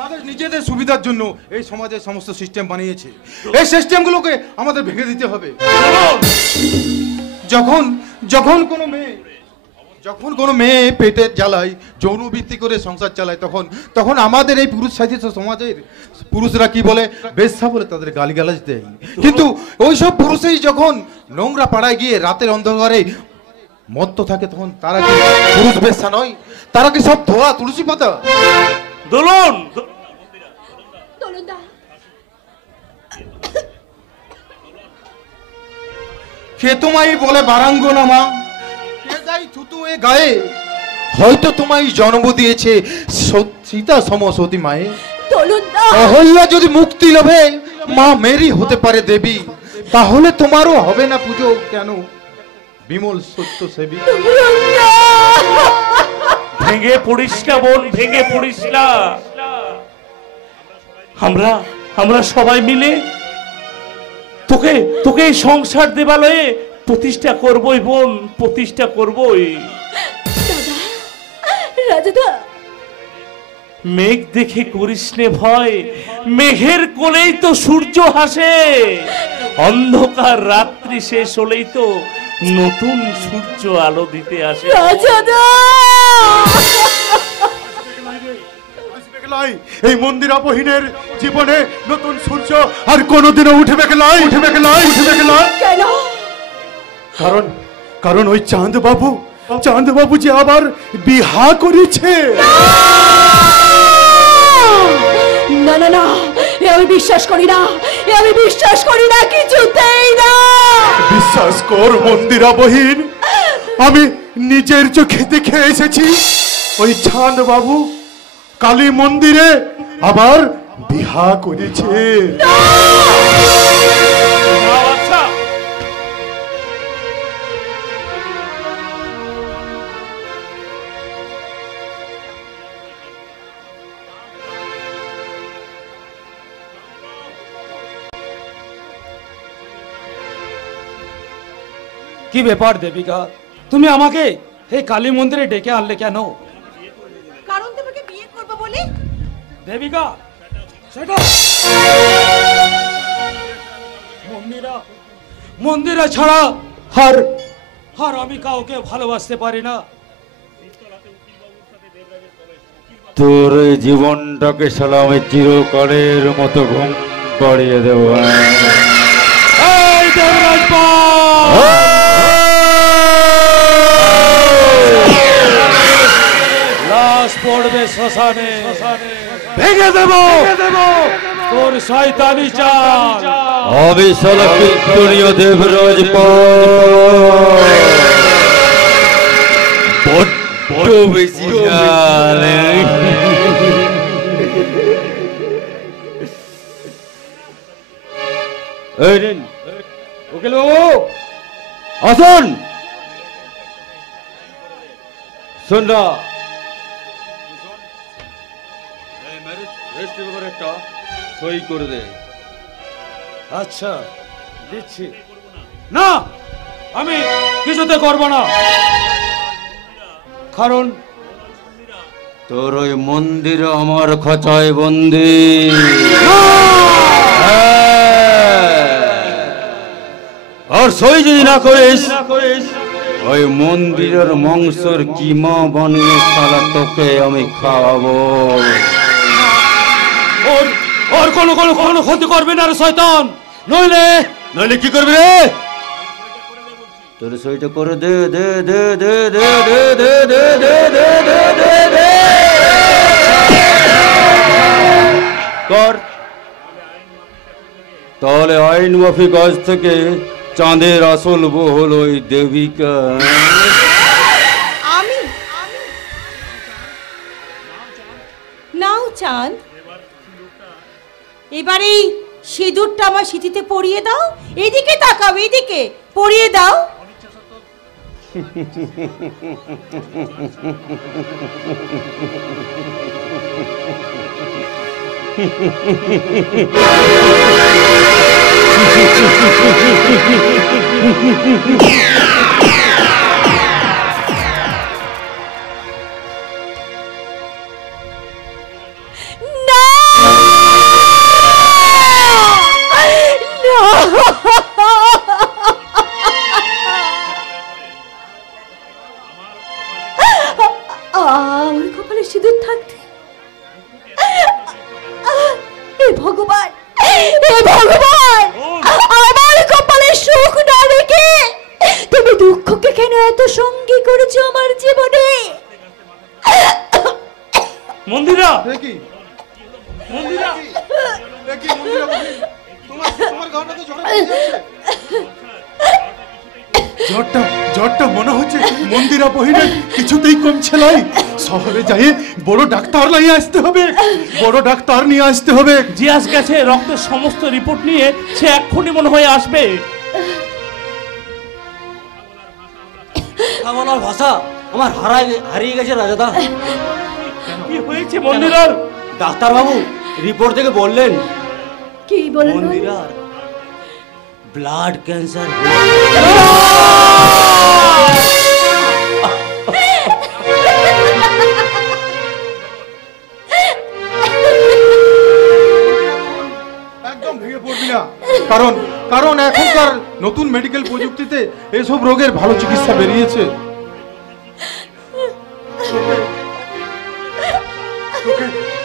তাদের নিজেদের সুবিধার জন্য এই সমাজের সমস্ত সিস্টেম বানিয়েছে। এই সিস্টেমগুলোকে আমাদের ভেঙে দিতে হবে। যখন কোনো মেয়ে পেটের জ্বালায় যৌন বৃত্তি করে সংসার চালায়, তখন আমাদের এই পুরুষ সাহিত্য সমাজের পুরুষরা কি বলে? বেশ্যা বলে তাদের গালিগালাজ দেয়। কিন্তু ওইসব পুরুষই যখন নোংরা পাড়ায় গিয়ে রাতের অন্ধকারে মত্ত থাকে, তখন তারা কি পুরুষ বেশ্যা নয়? তারা কি সব ধোয়া তুলসী পাতা? দোলন কে তোমায় বলে বারাঙ্গনা মা, কে দেয় থুতু এ গায়ে? হয়তো তোমায় জন্ম দিয়েছে সীতা সম সতী মায়ে। অহল্যা যদি মুক্তি লোভে মা মেরি হতে পারে দেবী, তাহলে তোমারও হবে না পুজো কেন বিমল সত্য সেবী? ভেঙে পড়িস না বোন, ভেঙে পড়িস না। আমরা সবাই মিলে তোকে সংসার দেবালয়ে প্রতিষ্ঠা করবই বোন, প্রতিষ্ঠা করবই। রাজা, মেঘ দেখে করিস নে ভয়, মেঘের কোলেই তো সূর্য হাসে। অন্ধকার রাত্রি শেষ হলেই তো নতুন সূর্য আলো দিতে আসে। এই মন্দির অপহীনের জীবনে নতুন সূর্য আর কোনোদিনও উঠবে কে লাই। কারণ ওই চাঁদ বাবু যে আবার বিহা করেছে। না না না, এ আমি বিশ্বাস করি না, এ আমি বিশ্বাস করি না, কিছুতেই না। বিশ্বাস কর মন্দিরা বহিন, আমি নিজের চোখে দেখে এসেছি ওই চাঁদ বাবু কালী মন্দিরে আবার বিহা করেছে। কি ব্যাপার দেবিকা, তুমি আমাকে এই কালী মন্দিরে ডেকে আনলে কেন? কারণ তোমাকে বিয়ে করব বলে। দেবিকা সেটা মন্দিরা ছাড়া আর আমি কাউকে ভালোবাসতে পারি না। তোর এই জীবনটাকে শালা আমি চিরকালের মতো ঘুম পাড়িয়ে দেব। লাশ পড়বে শ্মশানে, ভেঙে দেব তোর শয়তানি চাল। আমি শালা কীর্তনীয় দেবরাজ বড্ড বেশি উকিল বাবু আসুন। শোন না, একটা সই করে দে। আচ্ছা দিচ্ছি। না, আমি কিছুতে করব না, কারণ তোর ওই মন্দির আমার খাঁচায় বন্দি। আর সই যদি না করিস ওই মন্দিরের মাংসের কিমা বানিয়ে শালা তোকে আমি খাওয়াবো। ওর কোনো ক্ষতি করবে না রে শয়তান। নইলে কি করবি রে? তোর সইটা করে দে দে দে দে দে দে দে দে দে দে দে দে দে কর। তাহলে আইন মাফিক আজ থেকে চাঁদের আসল বউ হলো ওই দেবিকা। আমি নাও চাঁদ, এবারে সিঁদুরটা আমার সিঁথিতে পরিয়ে দাও। এদিকে তাকাও, এদিকে পরিয়ে দাও। আমার কপালে সিঁদুর থাকতে, ভগবান আমার কপালে সুখ না রেখে তুমি দুঃখকে কেন এত সঙ্গী করেছো আমার জীবনে? মন্দিরা, জ্বরটা মনে হচ্ছে মন্দিরা বহিনের কিছুতেই কমছে নাই। শহরে যাই বড় ডাক্তার নিয়ে আসতে হবে, বড় ডাক্তার নিয়ে আসতে হবে। জিয়াস গেছে রক্তের সমস্ত রিপোর্ট নিয়ে, সে এক্ষুনি মনে হয় আসবে। বলার ভাষা আমার হারিয়ে গেছে রাজাদা। কি হয়েছে মন্দিরার? ডাক্তার বাবু রিপোর্ট থেকে বললেন কি বললেন? মন্দিরার ব্লাড ক্যান্সার। একদম ভেঙে পড়বি না, কারণ এখনকার নতুন মেডিকেল প্রযুক্তিতে এসব রোগের ভালো চিকিৎসা বেরিয়েছে।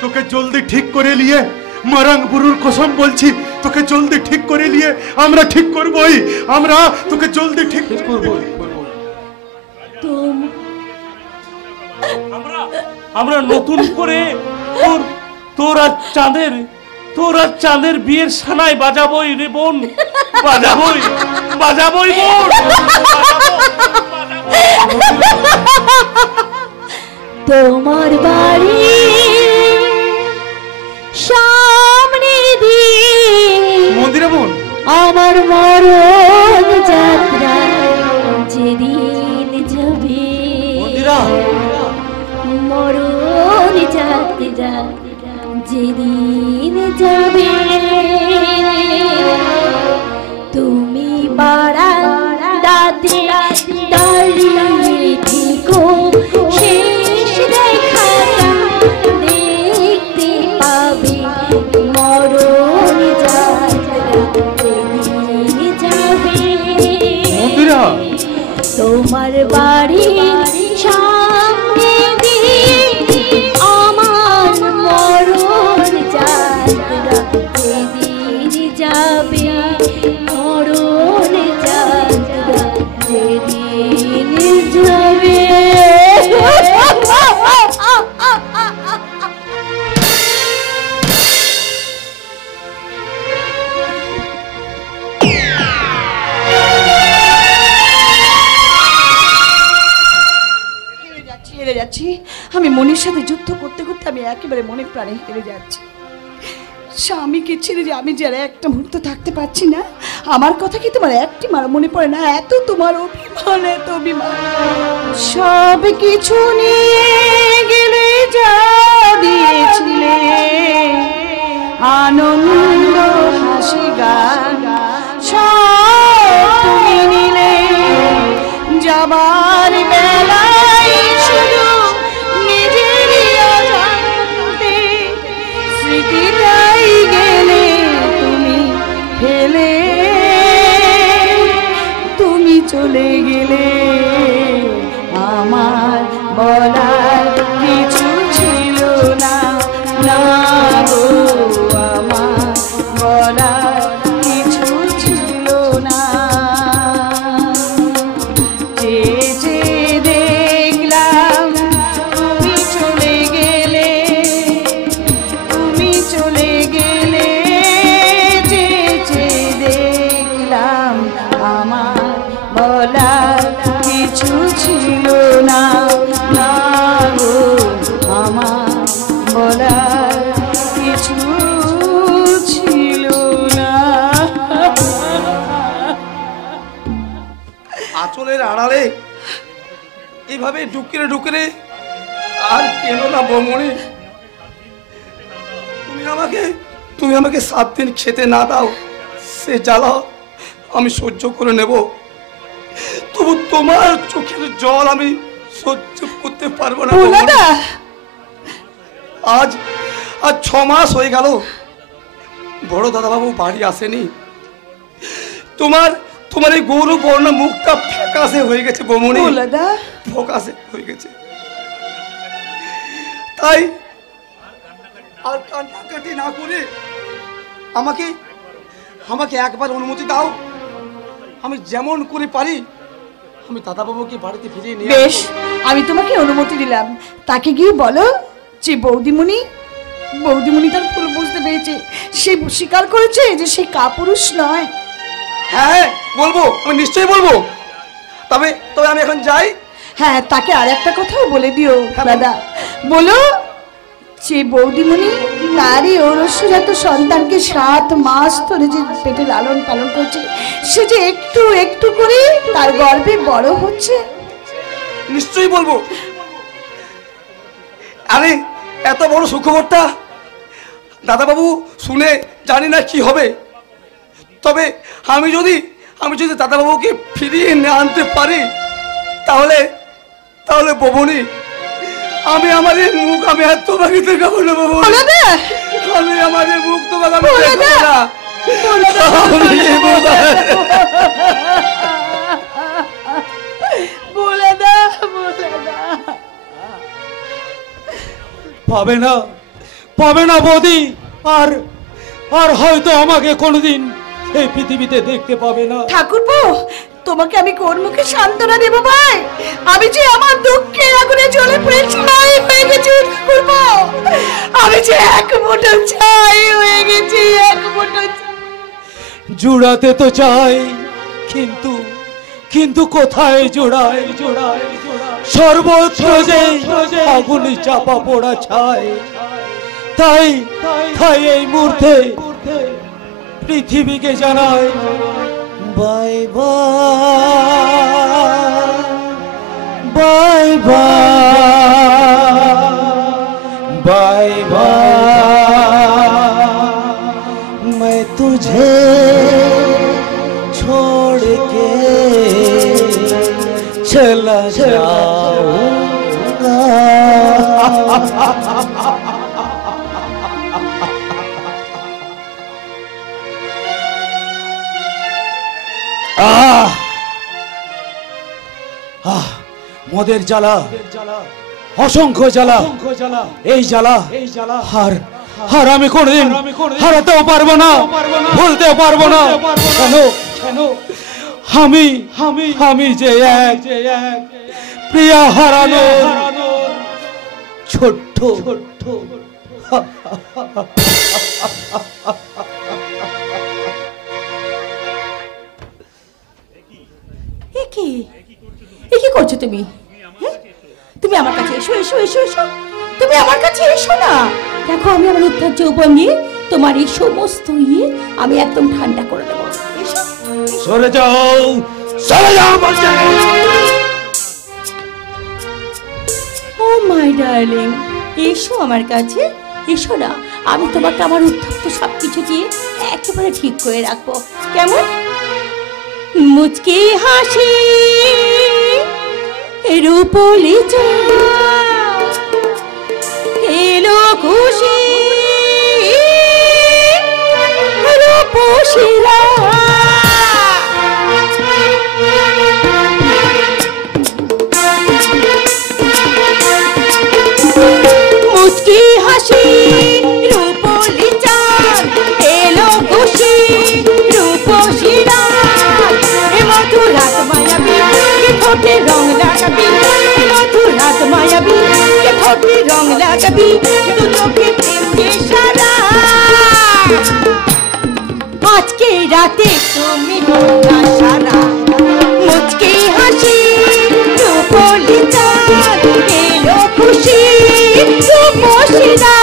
তোকে জলদি ঠিক করে নিয়ে মারাং বুরুর কসম বলছি, তোকে জলদি ঠিক করে নিয়ে আমরা ঠিক করবই। আমরা তোকে জলদি ঠিক করবো। আমরা নতুন করে তোর আর চাঁদের বিয়ের সানায় বাজাবই রে বোন, বাজাবই বোন। তোমার বাড়ি সামনে দিয়ে মন্দিরে বোন আমার মরণ যাত্রা যেদিন যাবে, মরণ যাত্রা যেদিন যাবে, তুমি বারান্দাতে দাঁড়িয়ে থেকো, শেষ দেখাটা দেখতে পাবে, মরণ যাত্রা যেদিন যাবে। তোমার বাড়ি সামনে দিয়ে আমার মরণ যাত্রা যেদিন যাবে, মরণ যাত্রা যেদিন যাবে। হেরে যাচ্ছি আমি, মনের সাথে যুদ্ধ করতে করতে আমি একেবারে মনে প্রাণে হেরে যাচ্ছি। স্বামীকে ছেড়ে যে আমি যারা একটা মুহূর্ত থাকতে পারছি না, আমার কথা কি তোমার একটি মার মনে পড়ে না? এত তোমার অভিমান, এত অভিমান। সব কিছু নিয়ে গেলে যা দিয়েছিলে, আনন্দ হাসি গান সব তুমি নিলে, যাবার বেলায় শুধু নিজেরই অজান্তে স্মৃতিটাই গেলে তুমি ফেলে, তুমি চলে গেলে, আমার বলার কিছু ছিল না, না গো আমার বলার কিছু ছিল না। যে দেখলাম তুমি চলে গেলে, তুমি চলে গেলে, যে দেখলাম আমার বলার কিছু ছিল না, না গো আমার বলার কিছু ছিল না। আঁচলের আড়ালে এইভাবে ঢুকরে ঢুকরে আর কেন না বৌমণি, তুমি আমাকে 7 দিন খেতে না দাও, সে জ্বালা আমি সহ্য করে নেব, তবু তোমার চোখের জল আমি সহ্য করতে পারবো না। আজ 6 মাস হয়ে গেল বড় দাদাবাবু বাড়ি আসেনি। তোমার এই গৌরব বর্ণ মুখটা ফ্যাকাশে হয়ে গেছে বৌমণি, ফোকাসে হয়ে গেছে। তাই আর কান্নাকাটি না করে আমাকে একবার অনুমতি দাও, আমি যেমন করে পারি আমি দাদাবাবুকে বাড়িতে ফিরিয়ে নিয়ে। বেশ, আমি তোমাকে অনুমতি দিলাম। তাকে গিয়ে বলো যে বৌদিমণি তার ভুল বুঝতে পেরেছে, সে স্বীকার করেছে যে সে কাপুরুষ নয়। হ্যাঁ বলবো, আমি নিশ্চয়ই বলবো। তবে আমি এখন যাই। হ্যাঁ, তাকে আর একটা কথাও বলে দিও দাদা, বলো যে বৌদিমণি তারই ঔরস্যজাত সন্তানকে 7 মাস ধরে যে পেটে লালন পালন করছে, সে যে একটু একটু করে তার গর্ভে বড় হচ্ছে। নিশ্চয়ই বলবো। আরে এত বড় সুখবরটা দাদাবাবু শুনে জানি না কি হবে, তবে আমি যদি দাদাবাবুকে ফিরিয়ে আনতে পারি, তাহলে বৌমণি আমি আমাদের মুখ আমি আর তোমাকে দেখাবো না বৌমণি, আমি আমাদের মুখ তোমাকে আমি দেখাবো না। বলে দাও, পাবে না বৌদি, আর হয়তো আমাকে কোনোদিন এই পৃথিবীতে দেখতে পাবে না। ঠাকুরপো, তোমাকে আমি কোন মুখে সান্ত্বনা দেবো ভাই? আমি যে আমার দুঃখের আগুনে জ্বলে পুড়ে ছাই হয়ে গেছি ঠাকুরপো। আমি যে এক মুঠো ছাই হয়ে গেছি, এক মুঠো। জুড়াতে তো চাই, কিন্তু কিন্তু কোথায় জোড়ায় জোড়ায় সর্বত্র যে আগুনে চাপা পড়া ছাই। তাই তাই এই মুহূর্তে পৃথিবীকে জানাই বাই বাই বাই বাই मैं तुझे छोड़ के चला जाऊंगा। মদের জ্বালা, অসংখ্য জ্বালা, এই জ্বালা আর আমি কোনদিন হারাতেও পারবো না, ভুলতেও পারবো না। কেন কেন আমি আমি আমি যে এক প্রিয়া হারানো ছোট্ট ছোট্ট। কি করছো তুমি? তুমি আমার কাছে এসো এসো এসো এসো, তুমি আমার কাছে এসো না। দেখো আমি আমার উদ্ধার যৌবন নিয়ে তোমার এই সমস্ত আমি একদম ঠান্ডা করে দেবো। এসো, সরে যাও, সরে যাও বলছি। ও মাই ডার্লিং, এসো আমার কাছে, এসো না। আমি তোমাকে আমার উদ্ধপ্ত সবকিছু দিয়ে একেবারে ঠিক করে রাখবো। কেমন? মুচকি হাসি রূপলি এলো খুশি রূপসীরা, মুচকি হাসি রূপলি চাঁদ এলো খুশি রূপসীরা, এ মধুর রাত মায়াবী কে ঠোঁটে রং লাগাবি, এ মধুর রাত মায়াবী কে ঠোঁটে রং লাগাবি, দু চোখে প্রেম যে সারা। আজকে রাতে তুমি না সারা, মুচকি হাসি রূপলি চাঁদ এলো খুশি রূপসীরা।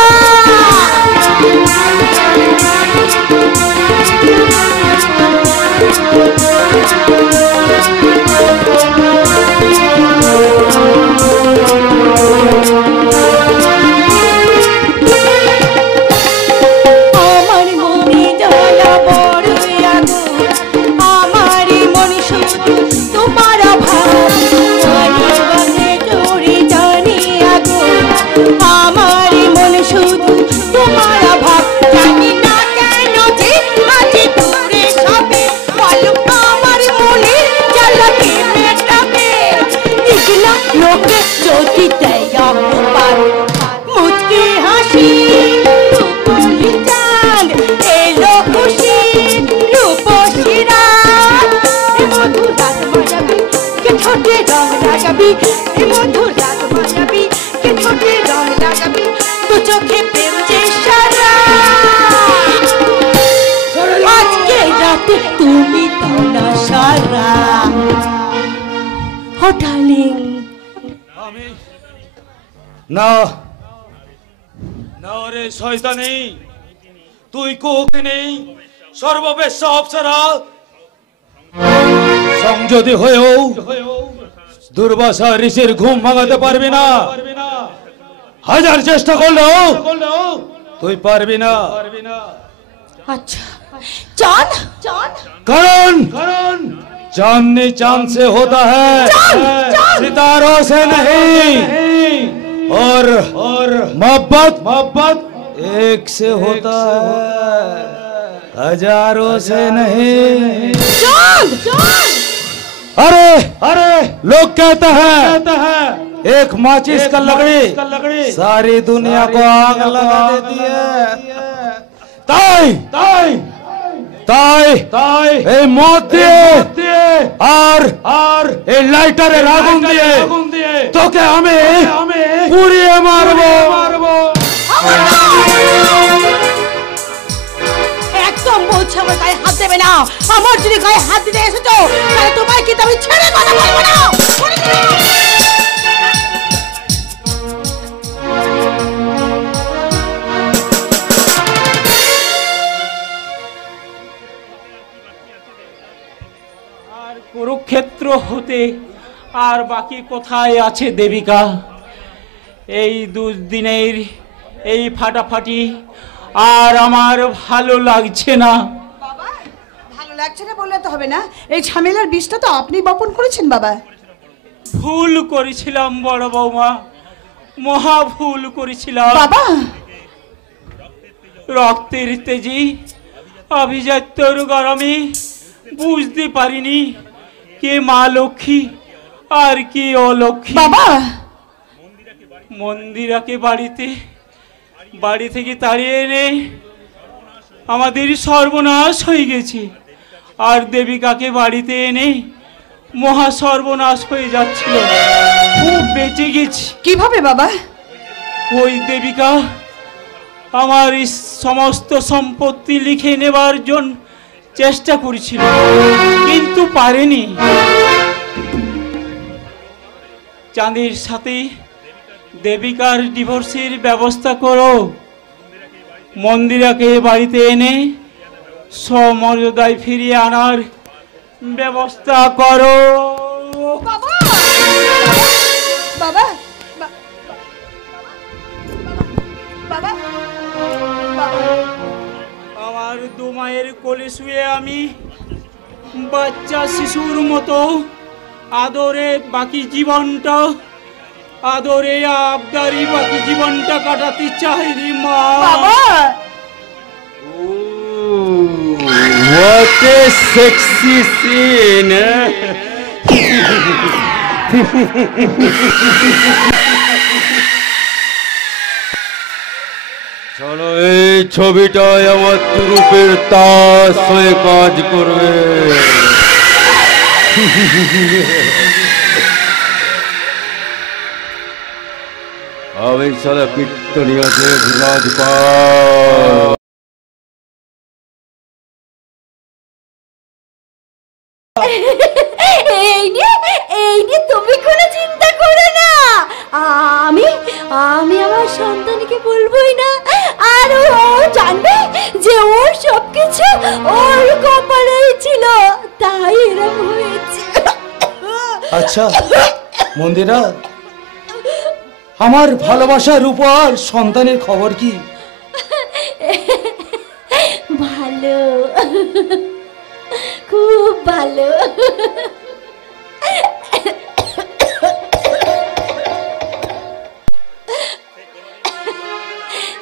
আমার মনে জ্বালা বড় আগুন, আমার মনে শুধু তোমার ভাব, জানি জোরে জানি আগুন, আমার মনে শুধু তোমার ভাব। জানি না কেন যে মাঝে দূরে সবে বলো আমার মনে জ্বালা কে মেটাবে, দেখলাম লোকে যদি দেয় অপবাদ। মুচকি হাসি রূপলি চাঁদ এলো খুশি রূপসীরা, এ মধুর রাত মায়াবী কে ঠোঁটে রং লাগাবি, এ মধুর রাত মায়াবী কে ঠোঁটে রং লাগাবি, দু চোখে প্রেম যে সারা। আজকে রাতে তুমি তো না সারা। ও ডার্লিং, না না রে শয়তানি, তুই কোকে নেই সর্ববেশ্য অপ্সরা, সংযতি হয়েও দুর্বাসা ঋষির ঘুম ভাঙাতে পারবি না। হাজার চেষ্টা করলেও তুই পারবি না। अच्छा चांद चांद कारण चांदनी चांद से होता है, सितारों से नहीं, और मोहब्बत एक से होता है, हजारों से नहीं। चांद अरे लोग कहते हैं एक माचिस का लकड़ी सारी दुनिया को आग लगा देती है। তাই এই মদ দিয়ে আর এই লাইটারের আগুন দিয়ে তোকে আমি পুড়িয়ে মারবো। একদম বলছি আমার গায়ে হাত দেবে না। আমার যদি গায়ে হাত দিতে এসেছো তাহলে তোমায় কিন্তু আমি ছেড়ে কথা বলবো না। আর কুরুক্ষেত্র হতে আর বাকি কোথায় আছে দেবিকা? এই দুদিনের এই ফাটাফাটি আর আমার ভালো লাগছে না। বাবা ভালো লাগছে না বললে তো হবে না। এই ঝামেলার বিষটা তো আপনি বপন করেছেন বাবা। ভুল করেছিলাম বড় বৌমা, মহা ভুল করেছিলাম বাবা। রক্তের তেজি আভিজাত্যর গরমে বুঝতে পারিনি কে মা লক্ষ্মী আর কে অলক্ষ্মী। বাবা মন্দিরাকে বাড়ি থেকে তাড়িয়ে এনে আমাদের সর্বনাশ হয়ে গেছে, আর দেবিকাকে বাড়িতে এনে মহা সর্বনাশ হয়ে যাচ্ছিল। খুব বেঁচে গেছি। কিভাবে বাবা? ওই দেবিকা আমার সমস্ত সম্পত্তি লিখে নেবার জন্য চেষ্টা করেছিল, কিন্তু পারেনি। চাঁদের সাথে দেবিকার ডিভোর্সের ব্যবস্থা করো, মন্দিরাকে বাড়িতে এনে সমর্যাদায় ফিরিয়ে আনার ব্যবস্থা করো। বাবা বাবা বাবা আমার দু মায়ের কোলে শুয়ে আমি বাচ্চা শিশুর মতো আদরে বাকি জীবনটা কাটাতে চাই রে মা। What a sexy scene! চলো এই ছবিটায় আমার রূপের তাস হয়ে কাজ করবে। আমি সালা কীর্তনিয়াতে বিরাজ পাই। এই নিয়ে তুমি কোনো চিন্তা করো না। আমি আমার সন্তানকে বলবোই না, আর ও জানবে যে ওর সবকিছু ওর কপালেই ছিল, তাই এরকম হয়েছে। আচ্ছা মন্দিরা, আমার ভালোবাসার উপর সন্তানের খবর কি? ভালো, খুব ভালো।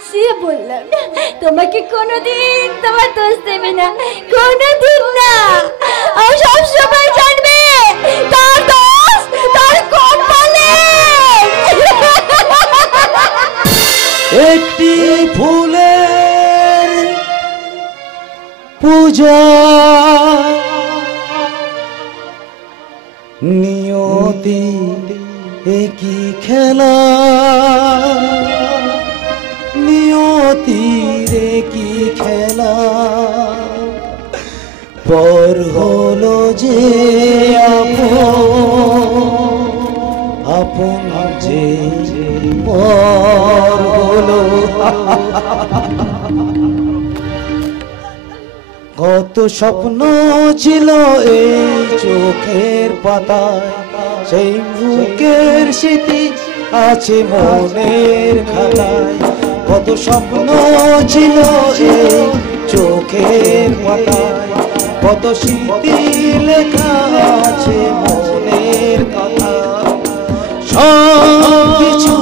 সে বললাম না তোমাকে কোনোদিন তোমার দোষ দেবে না, কোনোদিন না। আর সবসময় জানবে তার দোষ তার কপালে। একটি ফুলের পূজা নিয়তি একই খেলা, নিয়তির একই খেলা। পর হলো যে আপন যে পর হলো। কত স্বপ্ন ছিল এই চোখের পাতায়, সেই বুকের স্মৃতি আছে মনের খাতায়। কত স্বপ্ন ছিল এই চোখের পাতায়, কত স্মৃতি লেখা আছে মনের কথা। সব কিছু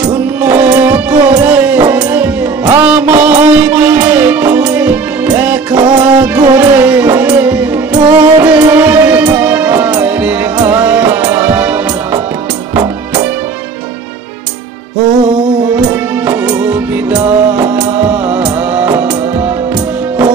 শূন্য করে আমায় দিয়ে তুই দেখা করে ও বিদায়, ও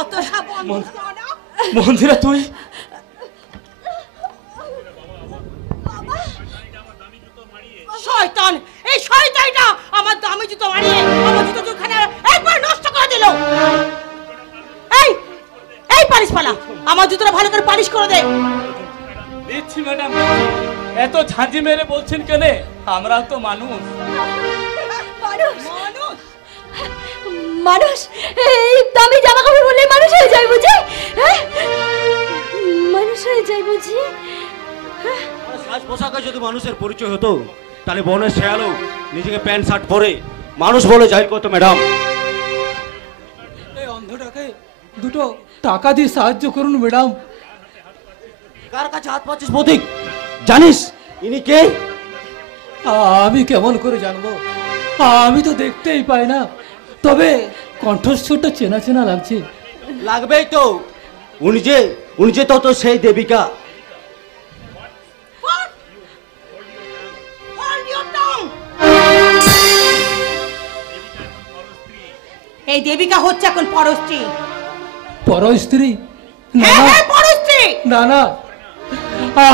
অত সব মন্দিরা তুই শয়তান, এই শয়তানটা আমার দামি জুতো মারিয়ে আমার জুতো দুখানে একবার নষ্ট করে দিল। এই এই পালিশ পালা, আমার জুতোটা ভালো করে পালিশ করে দে। দিচ্ছি ম্যাডাম। এত ঝাঁঝি মেরে বলছেন কেন? আমরা তো মানুষ। মানুষ এই দামি জামা কাপড় বললে মানুষ হয়ে যায় বুঝি? মানুষ হয়ে যায় বুঝি? সাজ পোশাকে যদি মানুষের পরিচয় হতো তাহলে বনের শেয়ালও নিজেকে প্যান্ট শার্ট পরে মানুষ বলে জাহির করতো ম্যাডাম। এই অন্ধটাকে দুটো টাকা দিয়ে সাহায্য করুন ম্যাডাম। কার কাছে হাত পাচ্ছিস প্রতীক? জানিস ইনি কে? আমি কেমন করে জানবো? আমি তো দেখতেই পাই না, তবে কণ্ঠস্বরটা চেনা চেনা লাগছে। লাগবেই তো, উনি যে তো সেই দেবিকা। এই দেবিকা হচ্ছে এখন পরস্ত্রী। পরস্ত্রী? পরস্ত্রী না না,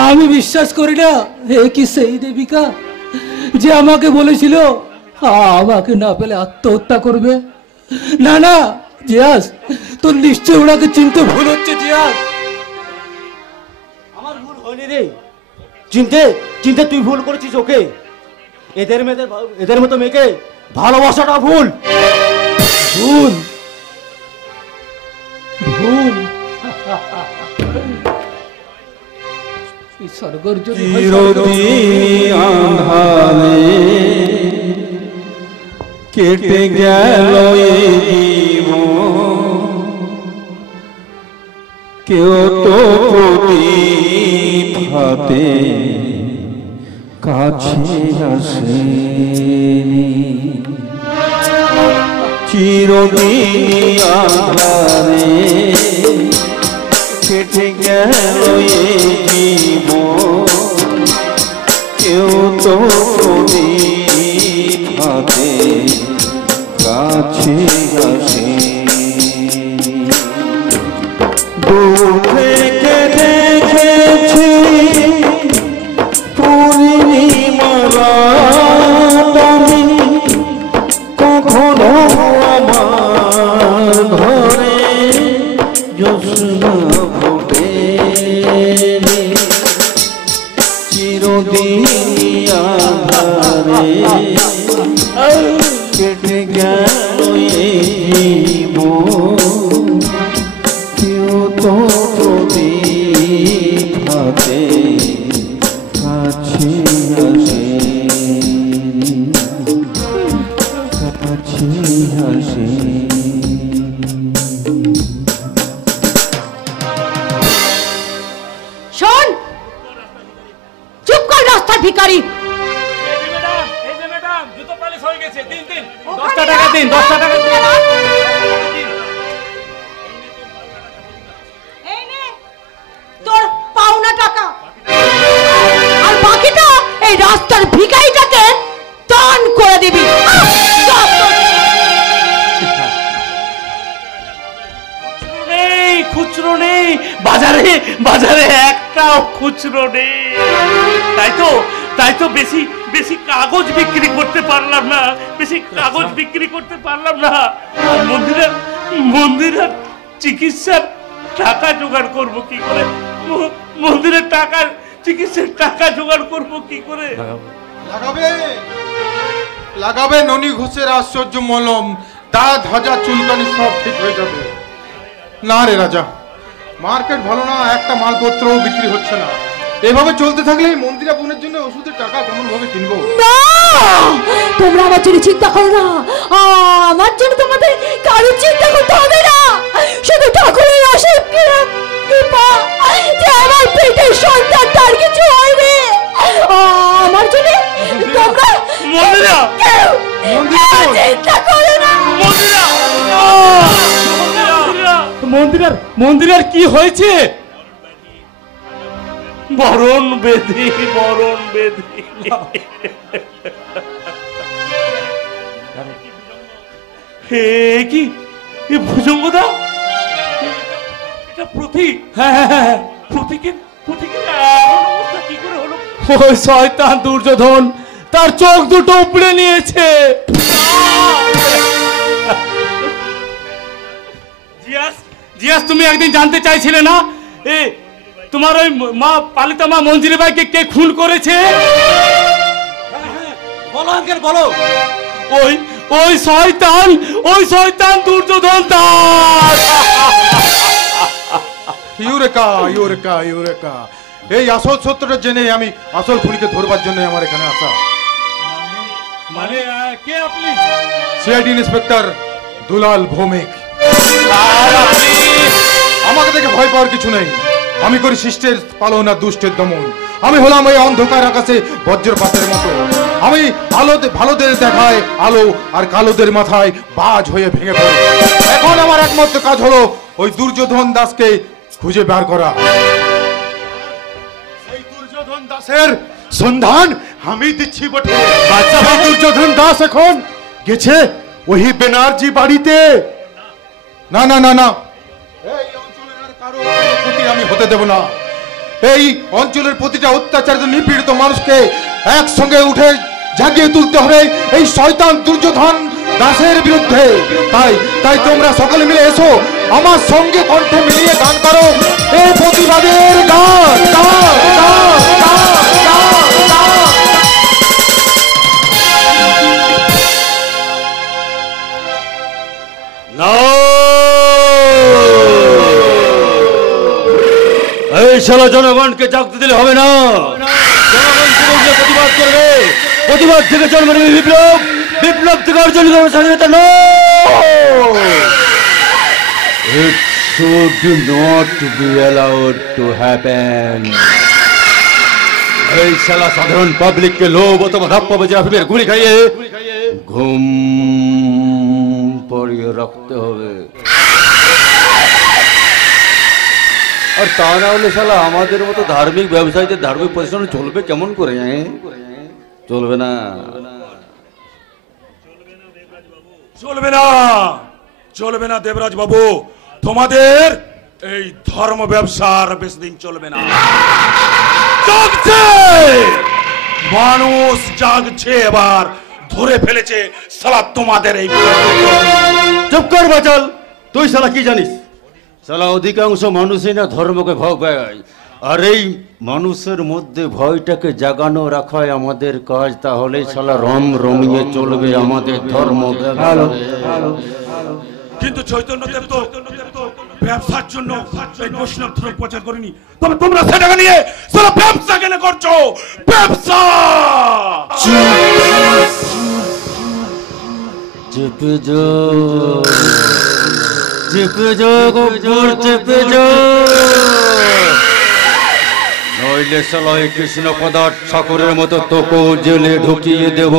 আমি বিশ্বাস করি না। এ কি সেই দেবিকা যে আমাকে বলেছিল আমাকে না পেলে আত্মহত্যা করবে? না না জিয়াস, তোর নিশ্চয় ওনাকে চিনতে ভুল হচ্ছে জিয়াস। আমার ভুল হয়নি রে, চিনতে তুই ভুল করেছিস ওকে। এদের মতো মেয়েকে ভালোবাসাটা ভুল। ভুল ভুল স্বর্গর যদি কেটে গেল কেউ তো প্রদীপ হাতে কাছে আসেনি, চিরদিন আঁধারে কেটে গেল জীবন, কেউ তো প্রদীপ হাতে কাছে আসেনি। দূর থেকে দেখেছি পূর্ণিমারা আমি, কখনো আমার ঘরে জ্যোৎস্না ফোটেনি, চিরদিন আঁধারে কেটে গেল জীবন, কেউ তো প্রদীপ হাতে কাছে আসেনি, কাছে আসেনি। শোন, চুপ কর রাস্তার ভিখারি। তোর পাওনা টাকা আর বাকিটা এই রাস্তার ভিখারিটাকে দান করে দিবি। খুচরো নেই বাজারে একটাও খুচরো নেই। তাই তো বেশি কাগজ বিক্রি করতে পারলাম না, আর মন্দিরের চিকিৎসার টাকা জোগাড় করবো কি করে? মন্দিরের চিকিৎসার টাকা জোগাড় করবো কি করে? লাগাবে ননি ঘোষের আশ্চর্য মলম, দাঁত হাজা চুলকানি সব ঠিক হয়ে যাবে। না রে রাজা, মার্কেট ভালো না, একটা মালপত্রও বিক্রি হচ্ছে না। এভাবে চলতে থাকলে এই মন্দিরা বোনের জন্য ওষুধের টাকা কেমন ভাবে কিনবো? না, তোমরা আমার জন্য চিন্তা করো না। আমার জন্য তোমাদের কারো চিন্তা করতে হবে না। শুধু ঠাকুরের আশীর্বাদ কৃপা যে আমার পেটের সন্তানটা আর কিছু হয়নি। আমার জন্য তোমরা চিন্তা করো না। মন্দিরের কি হয়েছে? মরণ বেদি। হে কি ভুজঙ্গদা, প্রতীক? হ্যাঁ, প্রতীকের অবস্থা কি করে হলো? ওই শয়তান দুর্যোধন তার চোখ দুটো উপড়ে নিয়েছে। জিয়াস, তুমি একদিন জানতে চাইছিলে না তোমার ওই মা পালিতা মা মঞ্জুরি ভাইকে কে খুন করেছে? বলো আঙ্কেল, বলো। ওই শয়তান দুর্যোধন দাস। ইউরেকা, এই আসল সত্যটা জেনে আমি আসল খুনিকে ধরবার জন্য আমার এখানে আসা। মানে কে আপনি? সিআইডি ইন্সপেক্টর দুলাল ভৌমিক। আমাকে দেখে ভয় পাওয়ার কিছু নেই। আমি করি শিষ্টের পালন আর দুষ্টের দমন। আমি হলাম ওই অন্ধকার আকাশে বজ্রপাতের মতো। আমি ভালোদের দেখায় আলো আর কালোদের মাথায় বাজ হয়ে ভেঙে পড়ে। এখন আমার একমাত্র কাজ হলো ওই দুর্যোধন দাসকে খুঁজে বের করা। এই দুর্যোধন দাসের সন্ধান আমি দিচ্ছি বটে। দুর্যোধন দাস এখন গেছে ওই বেনার্জি বাড়িতে। না, এই অঞ্চলের আর কারো ক্ষতি আমি হতে দেব না। এই অঞ্চলের প্রতিটা অত্যাচারিত নিপীড়িত মানুষকে একসঙ্গে উঠে জাগিয়ে তুলতে হবে এই শয়তান দুর্যোধন দাসের বিরুদ্ধে। তাই তোমরা সকলে মিলে এসো, আমার সঙ্গে কণ্ঠে মিলিয়ে গান করো এই প্রতিবাদের গান। এই শালা জনগণকে জাগতে দিলে হবে না। জনগণ প্রতিবাদ করবে, প্রতিবাদ থেকে জন্ম নেবে বিপ্লব, বিপ্লব থেকে অর্জন করবে স্বাধীনতা। No, it should not be allowed to happen. এই শালা সাধারণ পাবলিককে লোভ অথবা ধাপ্পা বেজে আফিমের গুলি খাইয়ে ঘুম পড়িয়ে রাখতে হবে। আর তা না হলে শালা আমাদের মতো ধার্মিক ব্যবসায়ীদের ধার্মিক প্রতিষ্ঠান চলবে কেমন করে? চলবে না, চলবে না দেবরাজ বাবু। তোমাদের এই ধর্ম ব্যবসার বেশি দিন চলবে না। জাগছে মানুষ, জাগছে, এবার ধরে ফেলেছে শালা তোমাদের এই। চুপ কর বাচাল, তুই শালা কি জানিস? শালা অধিকাংশ মানুষই না ধর্মকে ভয় পায়, আর এই মানুষের মধ্যে ভয়টাকে জাগানো রাখাই আমাদের কাজ। তাহলে শালা রমিয়ে চলবে আমাদের ধর্ম। কিন্তু চৈতন্যদেব তো ব্যবসার জন্য এই বৈষ্ণব ধর্ম প্রচার করেনি। তবে তোমরা সেটাকে নিয়ে শালা ব্যবসা কেন করছো? ব্যবসা চেপে যো গব্বর, চেপে যো, নইলে শালা এই কৃষ্ণ পদার্থ ঠাকুরের মতো তোকে জেলে ঢুকিয়ে দেব।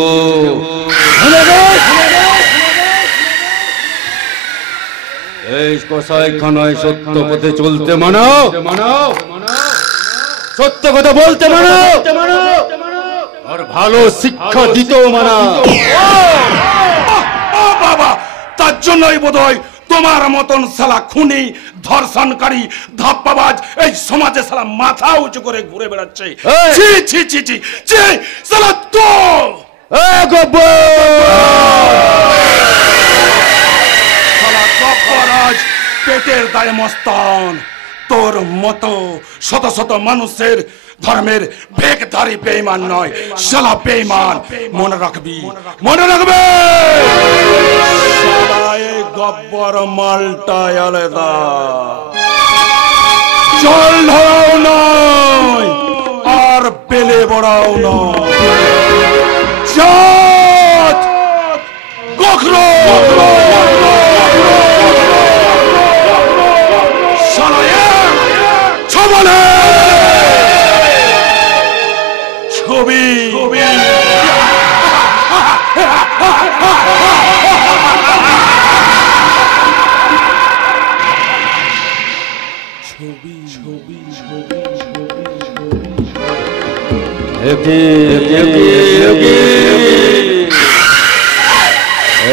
এই কসাইখানায় সত্য পথে চলতে মানাও, সত্য কথা বলতে মানাও, আর ভালো শিক্ষা দিতেও মানাও। বাবা, তার জন্যই বোধহয় তোমার মতন শালা খুনি, ধর্ষণকারী, ধাপ্পাবাজ এই সমাজে শালা মাথা উঁচু করে ঘুরে বেড়াচ্ছে। ছি ছি ছি ছি ছি, শালা তো শালা গব্বরাজ পেটের দায়ে মস্তান। তোর মতো শত শত মানুষের ধর্মের বেগধারী বেঈমান নয়, শালা বেঈমান। মনে রাখবি, মনে রাখবে। শালা এই গব্বর মালটাই আলাদা, জল ধরাও নয় আর বেলে বড়াও নয়। জাত গোখরো শালা ছবলে ছবি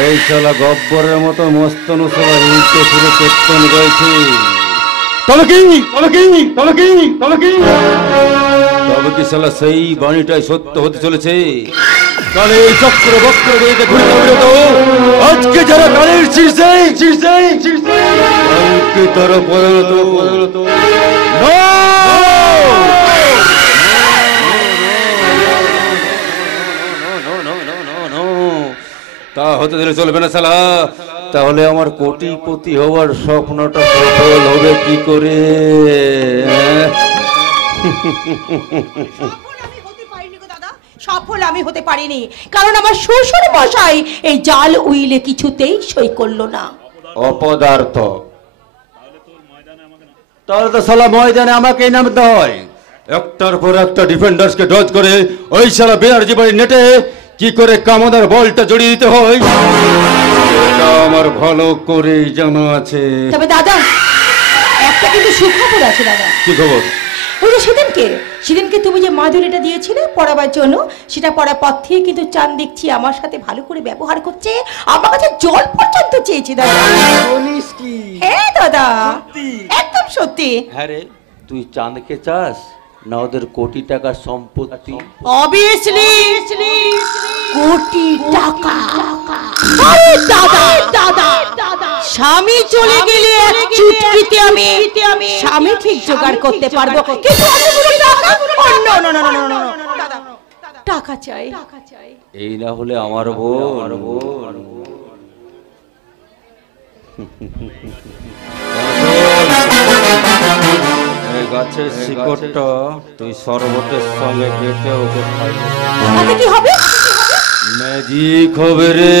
এই শালা গব্বরের মতো মস্তানু শালা উল্টে ফিরে কেতন গেছে। তবে কি শালা সেই বাণীটাই সত্য হতে চলেছে? কালের চক্র বক্র বেগে ঘুরে তো আজকে যারা কালের শীর্ষে কালকে তারা পরিণত তা হতে দিলে চলবে না শালা। তাহলে আমার কোটিপতি হওয়ার স্বপ্নটা সফল হবে কি করে? সফল আমি হতে পারিনি, কারণ আমার শ্বশুর মশাই এই জাল উইলে কিছুতেই সই করলো না। অপদার্থ। তাহলে তো শালা ময়দানে আমাকেই নামতে হয়। একটার পর একটা ডিফেন্ডার্সকে ডজ করে ওই শালা বেনার্জি বাড়ি নেটে কি করে কামনার বলটা জড়িয়ে দিতে হয় এটা আমার ভালো করে জানা আছে। তবে দাদা একটা কিন্তু সুখবর আছে দাদা। কি খবর? ওই যে সেদিনকে তুমি যে মাদুরিটা দিয়েছিলে পড়াবার জন্য, সেটা পড়ার পর থেকে কিন্তু চাঁদ দেখছি আমার সাথে ভালো করে ব্যবহার করছে, আমার কাছে জল পর্যন্ত চেয়েছে দাদা। বলিস কি? হ্যাঁ দাদা, একদম সত্যি। হ্যাঁ রে, তুই চাঁদকে চাস না ওদের কোটি টাকার সম্পত্তি? অবভিয়াসলি কোটি টাকা। আরে দাদা স্বামী চলে গেলে এক চুটকিতে আমি স্বামী ঠিক জোগাড় করতে পারবো, কিন্তু টাকা চাই। এই না হলে আমার বোন গাছের শিকড়টা তুই শরবতের সঙ্গে কেটে ওকে খাই, কি হবে? ম্যাজিক হবে রে।